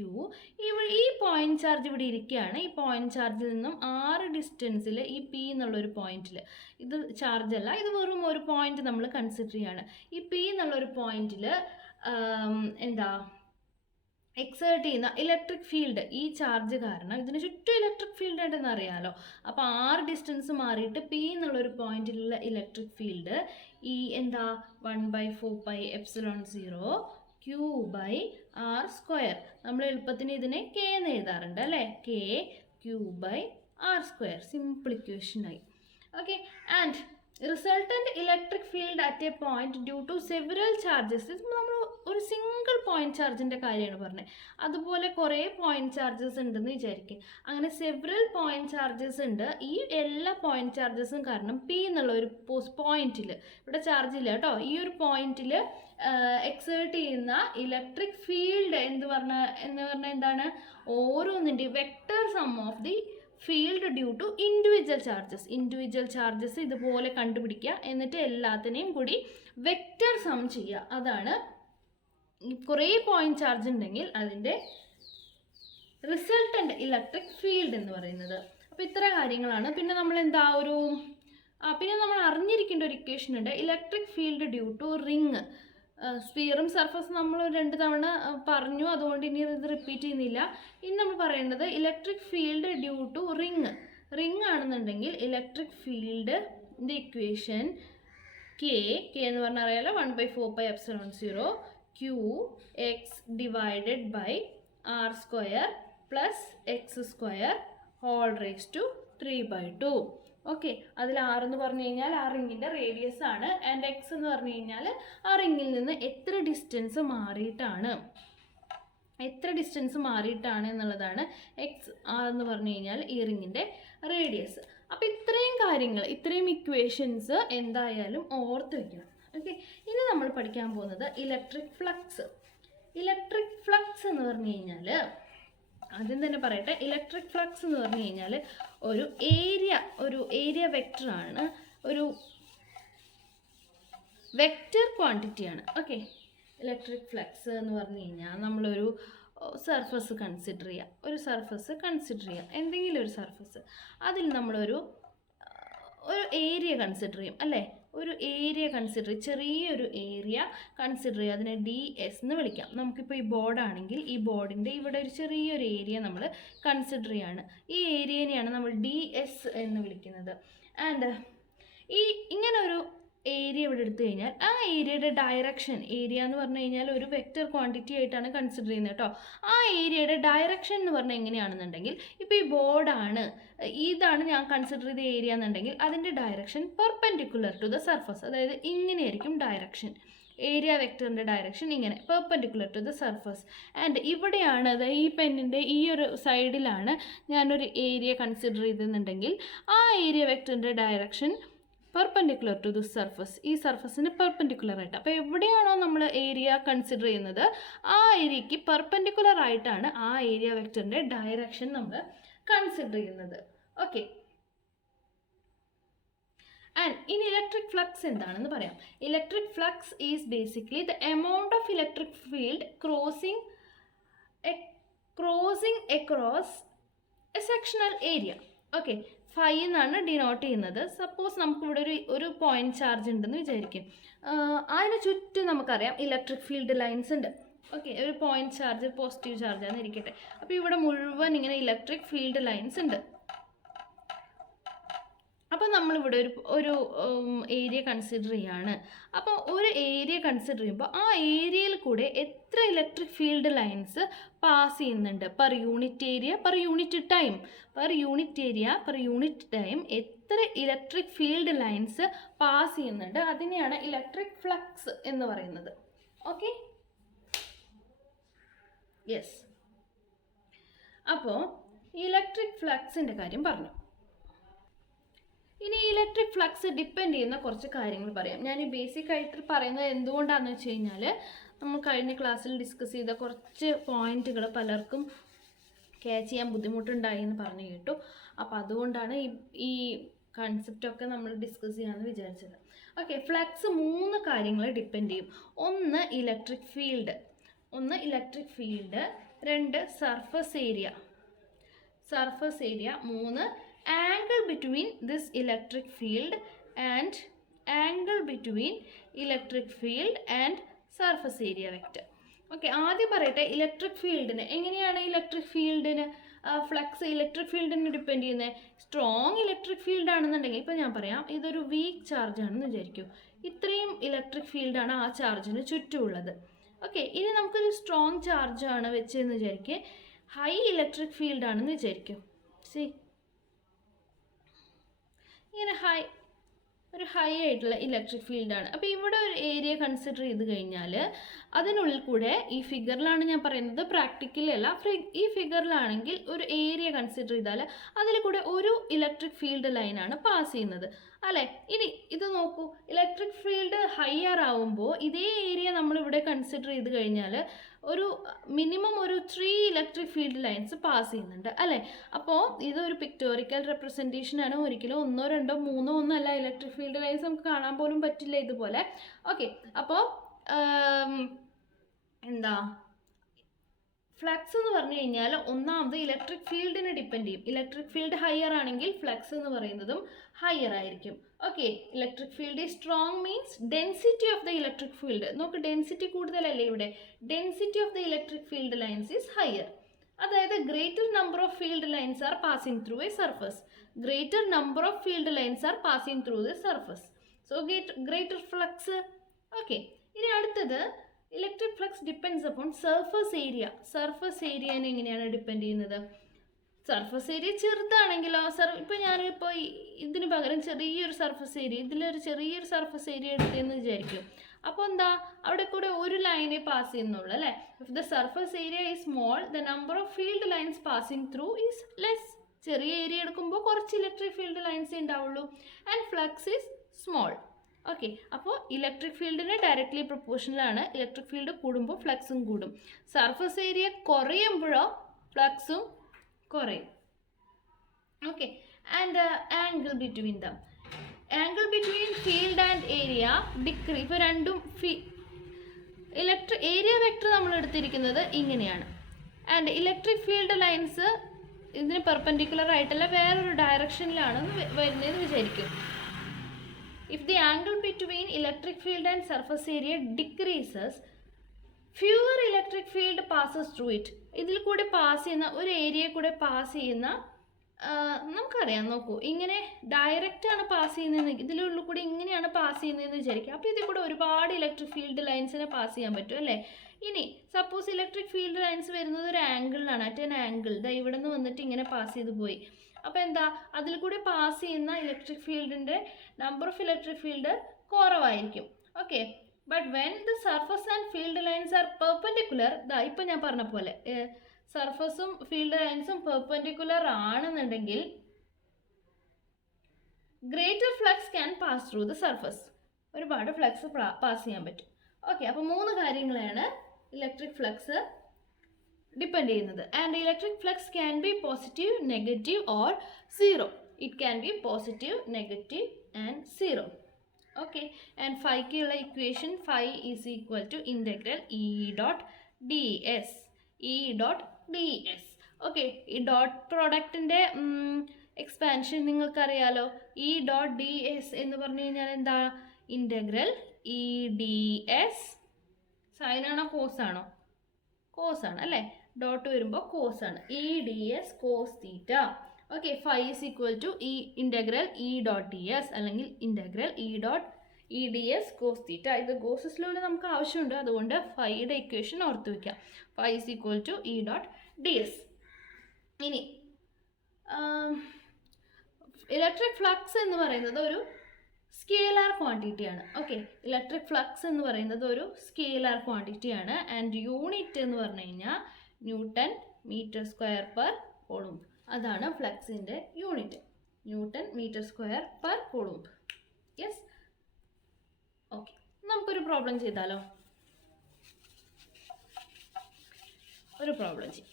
ഈ point charge ഇവിടെ ഇരിക്കുകയാണ്. ഈ പോയിന്റ് ചാർജിൽ നിന്നും 6 ഡിസ്റ്റൻസിൽ ഈ P എന്നുള്ളൊരു പോയിന്റിൽ, ഇത് ചാർജ് അല്ല, ഇത് വെറും ഒരു പോയിന്റ് നമ്മൾ കൺസിഡർ ചെയ്യുകയാണ്. ഈ P എന്നുള്ളൊരു പോയിന്റിൽ എന്താ എക്സേർട്ട് ചെയ്യുന്ന ഇലക്ട്രിക് ഫീൽഡ്, ഈ ചാർജ് കാരണം ഇതിന് ചുറ്റും ഇലക്ട്രിക് ഫീൽഡ് ഉണ്ടെന്ന് അറിയാമല്ലോ. അപ്പോൾ 6 ഡിസ്റ്റൻസ് മാറിയിട്ട് P എന്നുള്ളൊരു പോയിന്റിലുള്ള ഇലക്ട്രിക് ഫീൽഡ് ഈ എന്താ 1/4πε0 Q/r². നമ്മൾ എളുപ്പത്തിന് ഇതിനെ K എന്ന് എഴുതാറുണ്ട് അല്ലേ? K Q/r². സിമ്പിൾ ഇക്വേഷനായി. Okay, and resultant electric field at a point due to several charges. നമ്മൾ ഒരു സിംഗിൾ പോയിന്റ് ചാർജിൻ്റെ കാര്യമാണ് പറഞ്ഞത്. അതുപോലെ കുറേ പോയിന്റ് ചാർജസ് ഉണ്ടെന്ന് വിചാരിക്കും. അങ്ങനെ സെവറൽ പോയിന്റ് ചാർജസ് ഉണ്ട്. ഈ എല്ലാ പോയിന്റ് ചാർജസും കാരണം P എന്നുള്ള ഒരു പോയിന്റിൽ, ഇവിടെ ചാർജ് ഇല്ല കേട്ടോ, ഈ ഒരു പോയിന്റിൽ എക്സേർട്ട് ചെയ്യുന്ന ഇലക്ട്രിക് ഫീൽഡ് എന്ന് പറഞ്ഞാൽ എന്താണ്? ഓരോന്നിൻ്റെ vector sum of the field due to individual charges ഇതുപോലെ കണ്ടുപിടിക്കുക. എന്നിട്ട് എല്ലാത്തിനെയും കൂടി വെക്റ്റർ സം ചെയ്യുക. അതാണ് കുറേ പോയിന്റ് ചാർജ് ഉണ്ടെങ്കിൽ അതിൻ്റെ റിസൾട്ടൻ്റ് ഇലക്ട്രിക് ഫീൽഡ് എന്ന് പറയുന്നത്. അപ്പോൾ ഇത്ര കാര്യങ്ങളാണ്. പിന്നെ നമ്മൾ പിന്നെ നമ്മൾ അറിഞ്ഞിരിക്കേണ്ട ഒരു ഇക്വേഷൻ ഉണ്ട്. Electric field due to ring. സ്ഫിയറും സർഫസ് നമ്മൾ 2 തവണ പറഞ്ഞു, അതുകൊണ്ട് ഇനി ഇത് റിപ്പീറ്റ് ചെയ്യുന്നില്ല. ഇനി നമ്മൾ പറയേണ്ടത് electric field due to ring ആണെന്നുണ്ടെങ്കിൽ ഇലക്ട്രിക് ഫീൽഡിൻ്റെ ഇക്വേഷൻ K എന്ന് പറഞ്ഞാൽ അറിയാലോ, 1/4πε0 Qx divided by r² plus x² whole raise to 3/2. Okay, അതിൽ r എന്ന് പറഞ്ഞു കഴിഞ്ഞാൽ ആ റിങ്ങിൻ്റെ റേഡിയസ് ആണ്. ആൻഡ് x എന്ന് പറഞ്ഞു കഴിഞ്ഞാൽ ആ റിങ്ങിൽ നിന്ന് എത്ര ഡിസ്റ്റൻസ് മാറിയിട്ടാണ് എന്നുള്ളതാണ്. x എന്ന് പറഞ്ഞു കഴിഞ്ഞാൽ ഈ റിങ്ങിൻ്റെ റേഡിയസ്. അപ്പോൾ ഇത്രയും കാര്യങ്ങൾ, ഇത്രയും ഇക്വേഷൻസ് എന്തായാലും ഓർത്ത് വയ്ക്കണം. ഓക്കെ, ഇനി നമ്മൾ പഠിക്കാൻ പോകുന്നത് ഇലക്ട്രിക് ഫ്ലക്സ്. ഇലക്ട്രിക് ഫ്ലക്സ് എന്ന് പറഞ്ഞു കഴിഞ്ഞാൽ ആദ്യം തന്നെ പറയട്ടെ, ഇലക്ട്രിക് ഫ്ലക്സ് എന്ന് പറഞ്ഞു കഴിഞ്ഞാൽ ഒരു ഏരിയ വെക്റ്ററാണ്, ഒരു വെക്റ്റർ ക്വാണ്ടിറ്റിയാണ്. ഓക്കെ, ഇലക്ട്രിക് ഫ്ലക്സ് എന്ന് പറഞ്ഞു കഴിഞ്ഞാൽ നമ്മളൊരു സർഫസ് കൺസിഡർ ചെയ്യുക, എന്തെങ്കിലും ഒരു സർഫസ്, അതിൽ നമ്മളൊരു ഏരിയ കൺസിഡർ ചെയ്യും അല്ലേ, ഒരു ഏരിയ കൺസിഡർ ചെയ്യും, ചെറിയൊരു ഏരിയ കൺസിഡർ ചെയ്യുക, അതിനെ DS എന്ന് വിളിക്കാം. നമുക്കിപ്പോൾ ഈ ബോർഡാണെങ്കിൽ ഈ ബോർഡിൻ്റെ ഇവിടെ ഒരു ചെറിയൊരു ഏരിയ നമ്മൾ കൺസിഡർ ചെയ്യുകയാണ്. ഈ ഏരിയനെയാണ് നമ്മൾ DS എന്ന് വിളിക്കുന്നത്. ആൻഡ് ഇങ്ങനെ ഒരു ഏരിയ ഇവിടെ എടുത്തു കഴിഞ്ഞാൽ ആ ഏരിയയുടെ ഡയറക്ഷൻ, ഏരിയ എന്ന് പറഞ്ഞു കഴിഞ്ഞാൽ ഒരു വെക്റ്റർ ക്വാണ്ടിറ്റി ആയിട്ടാണ് കൺസിഡർ ചെയ്യുന്നത് കേട്ടോ. ആ ഏരിയയുടെ ഡയറക്ഷൻ എന്ന് പറഞ്ഞാൽ എങ്ങനെയാണെന്നുണ്ടെങ്കിൽ, ഇപ്പോൾ ഈ ബോർഡാണ്, ഇതാണ് ഞാൻ കൺസിഡർ ചെയ്ത ഏരിയ എന്നുണ്ടെങ്കിൽ അതിൻ്റെ direction perpendicular to the surface, അതായത് ഇങ്ങനെയായിരിക്കും ഡയറക്ഷൻ, ഏരിയ വെക്റ്ററിൻ്റെ ഡയറക്ഷൻ ഇങ്ങനെ perpendicular to the surface. And ഇവിടെയാണ്, അതായത് ഈ പെന്നിൻ്റെ ഈ ഒരു സൈഡിലാണ് ഞാനൊരു ഏരിയ കൺസിഡർ ചെയ്തെന്നുണ്ടെങ്കിൽ ആ ഏരിയ വെക്റ്ററിൻ്റെ direction perpendicular to the surface, ഈ സർഫസിന് പെർപെൻഡിക്കുലർ ആയിട്ട്. അപ്പോൾ എവിടെയാണോ നമ്മൾ ഏരിയ കൺസിഡർ ചെയ്യുന്നത് ആ ഏരിയയ്ക്ക് പെർപെൻഡിക്കുലർ ആയിട്ടാണ് ആ ഏരിയ വെക്റ്ററിൻ്റെ ഡയറക്ഷൻ നമ്മൾ കൺസിഡർ ചെയ്യുന്നത്. ഓക്കെ. ആൻഡ് ഇനി ഇലക്ട്രിക് ഫ്ലക്സ് എന്താണെന്ന് പറയാം. Electric flux is basically the amount of electric field crossing across A sectional area. Okay, phi എന്നാണ് ഡിനോട്ട് ചെയ്യുന്നത്. സപ്പോസ് നമുക്കിവിടെ ഒരു പോയിന്റ് ചാർജ് ഉണ്ടെന്ന് വിചാരിക്കും. അതിന് ചുറ്റും നമുക്കറിയാം ഇലക്ട്രിക് ഫീൽഡ് ലൈൻസ് ഉണ്ട്. ഓക്കെ, ഒരു പോയിന്റ് ചാർജ് പോസിറ്റീവ് ചാർജാണെന്ന് ഇരിക്കട്ടെ. അപ്പോൾ ഇവിടെ മുഴുവൻ ഇങ്ങനെ ഇലക്ട്രിക് ഫീൽഡ് ലൈൻസ് ഉണ്ട്. അപ്പോൾ നമ്മളിവിടെ ഒരു ഏരിയ കൺസിഡർ ചെയ്യാണ്. അപ്പോൾ ഒരു ഏരിയ കൺസിഡർ ചെയ്യുമ്പോൾ ആ ഏരിയയിൽ കൂടെ എത്ര ഇലക്ട്രിക് ഫീൽഡ് ലൈൻസ് പാസ് ചെയ്യുന്നുണ്ട് per unit area per unit time എത്ര ഇലക്ട്രിക് ഫീൽഡ് ലൈൻസ് പാസ് ചെയ്യുന്നുണ്ട്, അതിനെയാണ് ഇലക്ട്രിക് ഫ്ലക്സ് എന്ന് പറയുന്നത്. Okay, yes. അപ്പോൾ ഇലക്ട്രിക് ഫ്ലക്സിൻ്റെ കാര്യം പറഞ്ഞു. ഇനി ഇലക്ട്രിക് ഫ്ലക്സ് ഡിപ്പെൻഡ് ചെയ്യുന്ന കുറച്ച് കാര്യങ്ങൾ പറയാം. ഞാൻ ഈ ബേസിക് ആയിട്ട് പറയുന്നത് എന്തുകൊണ്ടാണെന്ന് വെച്ച് കഴിഞ്ഞാൽ, നമ്മൾ കഴിഞ്ഞ ക്ലാസ്സിൽ ഡിസ്കസ് ചെയ്ത കുറച്ച് പോയിന്റുകൾ പലർക്കും ക്യാച്ച് ചെയ്യാൻ ബുദ്ധിമുട്ടുണ്ടായി എന്ന് പറഞ്ഞു കേട്ടു. അപ്പോൾ അതുകൊണ്ടാണ് ഈ കൺസെപ്റ്റൊക്കെ നമ്മൾ ഡിസ്കസ് ചെയ്യാമെന്ന് വിചാരിച്ചത്. ഓക്കെ, ഫ്ലക്സ് 3 കാര്യങ്ങൾ ഡിപ്പെൻഡ് ചെയ്യും. ഒന്ന് electric field, 2 surface area, 3 angle between this electric field and surface area vector. Okay, ആദ്യം പറയട്ടെ ഇലക്ട്രിക് ഫീൽഡിന് എങ്ങനെയാണ് ഫ്ലക്സ് ഇലക്ട്രിക് ഫീൽഡിന് ഡിപ്പെൻഡ് ചെയ്യുന്നത്. സ്ട്രോങ് ഇലക്ട്രിക് ഫീൽഡ് ആണെന്നുണ്ടെങ്കിൽ, ഇപ്പോൾ ഞാൻ പറയാം ഇതൊരു വീക്ക് ചാർജ് ആണെന്ന് വിചാരിക്കൂ, ഇത്രയും ഇലക്ട്രിക് ഫീൽഡാണ് ആ ചാർജിന് ചുറ്റുമുള്ളത്. ഓക്കെ, ഇനി നമുക്കൊരു സ്ട്രോങ് ചാർജ് ആണ് വെച്ചതെന്ന് വിചാരിക്കുക, ഹൈ ഇലക്ട്രിക് ഫീൽഡ് ആണെന്ന് വിചാരിക്കും. ഇങ്ങനെ ഒരു ഹൈ ആയിട്ടുള്ള ഇലക്ട്രിക് ഫീൽഡാണ്. അപ്പോൾ ഇവിടെ ഒരു ഏരിയ കൺസിഡർ ചെയ്ത് കഴിഞ്ഞാൽ അതിനുള്ളിൽ കൂടെ, ഈ ഫിഗറിലാണ് ഞാൻ പറയുന്നത്, പ്രാക്ടിക്കലല്ല, ഈ ഫിഗറിലാണെങ്കിൽ ഒരു ഏരിയ കൺസിഡർ ചെയ്താൽ അതിൽ കൂടെ ഒരു ഇലക്ട്രിക് ഫീൽഡ് ലൈനാണ് പാസ് ചെയ്യുന്നത് അല്ലേ. ഇനി ഇത് നോക്കൂ, ഇലക്ട്രിക് ഫീൽഡ് ഹയർ ആവുമ്പോൾ ഇതേ ഏരിയ നമ്മളിവിടെ കൺസിഡർ ചെയ്ത് കഴിഞ്ഞാൽ ഒരു minimum 3 electric field lines pass ചെയ്യുന്നുണ്ട് അല്ലേ. അപ്പോൾ ഇതൊരു പിക്ടോറിക്കൽ റെപ്രസെൻറ്റേഷൻ ആണ്, ഒരിക്കലും 1, 2, 3 ഒന്നല്ല ഇലക്ട്രിക് ഫീൽഡ് ലൈൻസ് നമുക്ക് കാണാൻ പോലും പറ്റില്ല ഇതുപോലെ. ഓക്കെ, അപ്പോൾ ഫ്ലക്സ് എന്ന് പറഞ്ഞു കഴിഞ്ഞാൽ ഒന്നാമത് ഇലക്ട്രിക് ഫീൽഡിനെ ഡിപ്പെൻഡ് ചെയ്യും. ഇലക്ട്രിക് ഫീൽഡ് ഹയർ ആണെങ്കിൽ ഫ്ലക്സ് എന്ന് പറയുന്നതും ഹയർ ആയിരിക്കും. Okay, electric field is strong means density of the electric field, നമുക്ക് ഡെൻസിറ്റി കൂടുതലല്ലേ ഇവിടെ, density of the electric field lines is higher. അതായത് greater number of field lines are passing through a surface, so greater flux. Okay, ഇനി അടുത്തത് electric flux depends upon surface ഏരിയനെ എങ്ങനെയാണ് depend ചെയ്യുന്നത്. Surface area ചെറുതാണെങ്കിലോ, ഇപ്പോൾ ഞാനിപ്പോൾ ഇതിന് പകരം ചെറിയൊരു സർഫസ് ഏരിയ, ഇതിലൊരു ചെറിയൊരു സർഫസ് ഏരിയ എടുത്തതെന്ന് വിചാരിക്കും. അപ്പോൾ അവിടെ കൂടെ ഒരു ലൈനെ പാസ് ചെയ്യുന്നുള്ളൂ അല്ലേ. If the surface area is small the number of field lines passing through is less. ചെറിയ ഏരിയ എടുക്കുമ്പോൾ കുറച്ച് ഇലക്ട്രിക് ഫീൽഡ് ലൈൻസ് ഉണ്ടാവുള്ളൂ. And flux is small. Okay, അപ്പോൾ ഇലക്ട്രിക് ഫീൽഡിന് ഡയറക്റ്റ്ലി പ്രൊപ്പോർഷണലാണ്. ഇലക്ട്രിക് ഫീൽഡ് കൂടുമ്പോൾ ഫ്ലക്സും കൂടും. സർഫസ് ഏരിയ കുറയുമ്പോഴോ ഫ്ലക്സും കുറയും. Okay, and angle between field and area decrease. ഇപ്പോൾ ഏരിയ വെക്ടർ നമ്മൾ എടുത്തിരിക്കുന്നത് ഇങ്ങനെയാണ്. ആൻഡ് ഇലക്ട്രിക് ഫീൽഡ് ലൈൻസ് ഇതിന് പെർപെൻഡിക്കുലർ ആയിട്ടല്ല വേറൊരു ഡയറക്ഷനിലാണ് വരുന്നതെന്ന് വിചാരിക്കും. If the angle between electric field and surface area decreases, fewer electric field passes through it. ഇതിൽ കൂടെ പാസ് ചെയ്യുന്ന ഒരു ഏരിയയിൽ കൂടെ പാസ് ചെയ്യുന്ന, നമുക്കറിയാം, നോക്കൂ, ഇങ്ങനെ ഡയറക്റ്റ് ആണ് പാസ് ചെയ്യുന്നതെന്ന്, ഇതിലുള്ള കൂടെ ഇങ്ങനെയാണ് പാസ് ചെയ്യുന്നതെന്ന് വിചാരിക്കുക. അപ്പോൾ ഇതിൽ കൂടെ ഒരുപാട് ഇലക്ട്രിക് ഫീൽഡ് ലൈൻസിനെ പാസ് ചെയ്യാൻ പറ്റും അല്ലേ. ഇനി സപ്പോസ് ഇലക്ട്രിക് ഫീൽഡ് ലൈൻസ് വരുന്നത് ഒരു ആംഗിളിലാണ്, അറ്റ് ആൻ ആംഗിൾ, ഇവിടെ നിന്ന് വന്നിട്ട് ഇങ്ങനെ പാസ് ചെയ്ത് പോയി. അപ്പോൾ എന്താ, അതിൽ കൂടെ പാസ് ചെയ്യുന്ന ഇലക്ട്രിക് ഫീൽഡിൻ്റെ നമ്പർ ഓഫ് ഇലക്ട്രിക് ഫീൽഡ് കുറവായിരിക്കും. Okay, but when the surface and field lines are perpendicular, ഇപ്പം ഞാൻ പറഞ്ഞ പോലെ സർഫസും ഫീൽഡ് ലൈൻസും പെർപെൻഡിക്കുലർ ആണെന്നുണ്ടെങ്കിൽ greater flux can pass through the surface. ഒരുപാട് ഫ്ലക്സ് പാസ് ചെയ്യാൻ പറ്റും. ഓക്കെ, അപ്പോൾ 3 കാര്യങ്ങളാണ് ഇലക്ട്രിക് ഫ്ലക്സ് ഡിപ്പെൻഡ് ചെയ്യുന്നത്. And electric flux can be positive, negative or zero. It can be positive, negative and zero. Okay, and ഫൈക്കുള്ള equation phi is equal to integral E dot D s. E dot D s. Okay, ഈ dot പ്രോഡക്റ്റിൻ്റെ expansion നിങ്ങൾക്കറിയാലോ. E dot D S എന്ന് പറഞ്ഞു കഴിഞ്ഞാൽ എന്താ, integral E D s. സൈനാണോ കോസാണോ? കോസാണ് അല്ലേ. ഡോട്ട് വരുമ്പോൾ കോസാണ്. E D S cos theta. Okay, phi is equal to integral E dot D s അല്ലെങ്കിൽ integral E D S cos theta. ഇത് ഗോസസ് ലോയിൽ നമുക്ക് ആവശ്യമുണ്ട്, അതുകൊണ്ട് ഫൈയുടെ ഇക്വേഷൻ ഓർത്ത് വയ്ക്കാം. Phi is equal to E dot D S. ഇനി electric flux എന്ന് പറയുന്നത് ഒരു സ്കേലാർ ക്വാണ്ടിറ്റിയാണ്. ഓക്കെ, ഇലക്ട്രിക് ഫ്ലക്സ് എന്ന് പറയുന്നത് ഒരു സ്കേലാർ ക്വാണ്ടിറ്റിയാണ്. ആൻഡ് യൂണിറ്റ് എന്ന് പറഞ്ഞു കഴിഞ്ഞാൽ newton metre square per coulomb. അതാണ് ഫ്ലക്സിൻ്റെ unit, newton metre square per coulomb. Yes. Okay, നമുക്കൊരു പ്രോബ്ലം ചെയ്താലോ? ഒരു പ്രോബ്ലം ചെയ്യും.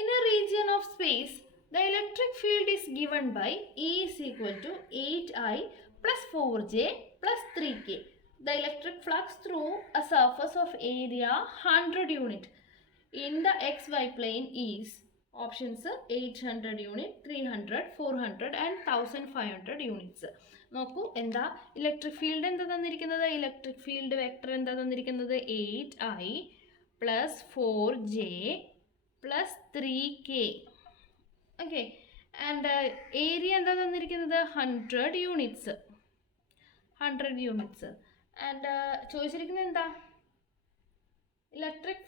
In a region of space, the electric field is given by E is equal to 8I plus 4J plus 3K. The electric flux through a surface of area 100 unit in the XY plane is options 800 unit, 300, 400 and 1500 units. നോക്കൂ, എന്താ electric field എന്താ തന്നിരിക്കുന്നത്? Electric field vector എന്താ തന്നിരിക്കുന്നത്? 8I plus 4J plus 3K. Okay, and area എന്താ തന്നിരിക്കുന്നത്? 100 units. And ചോദിച്ചിരിക്കുന്നത് എന്താ? ഇലക്ട്രിക്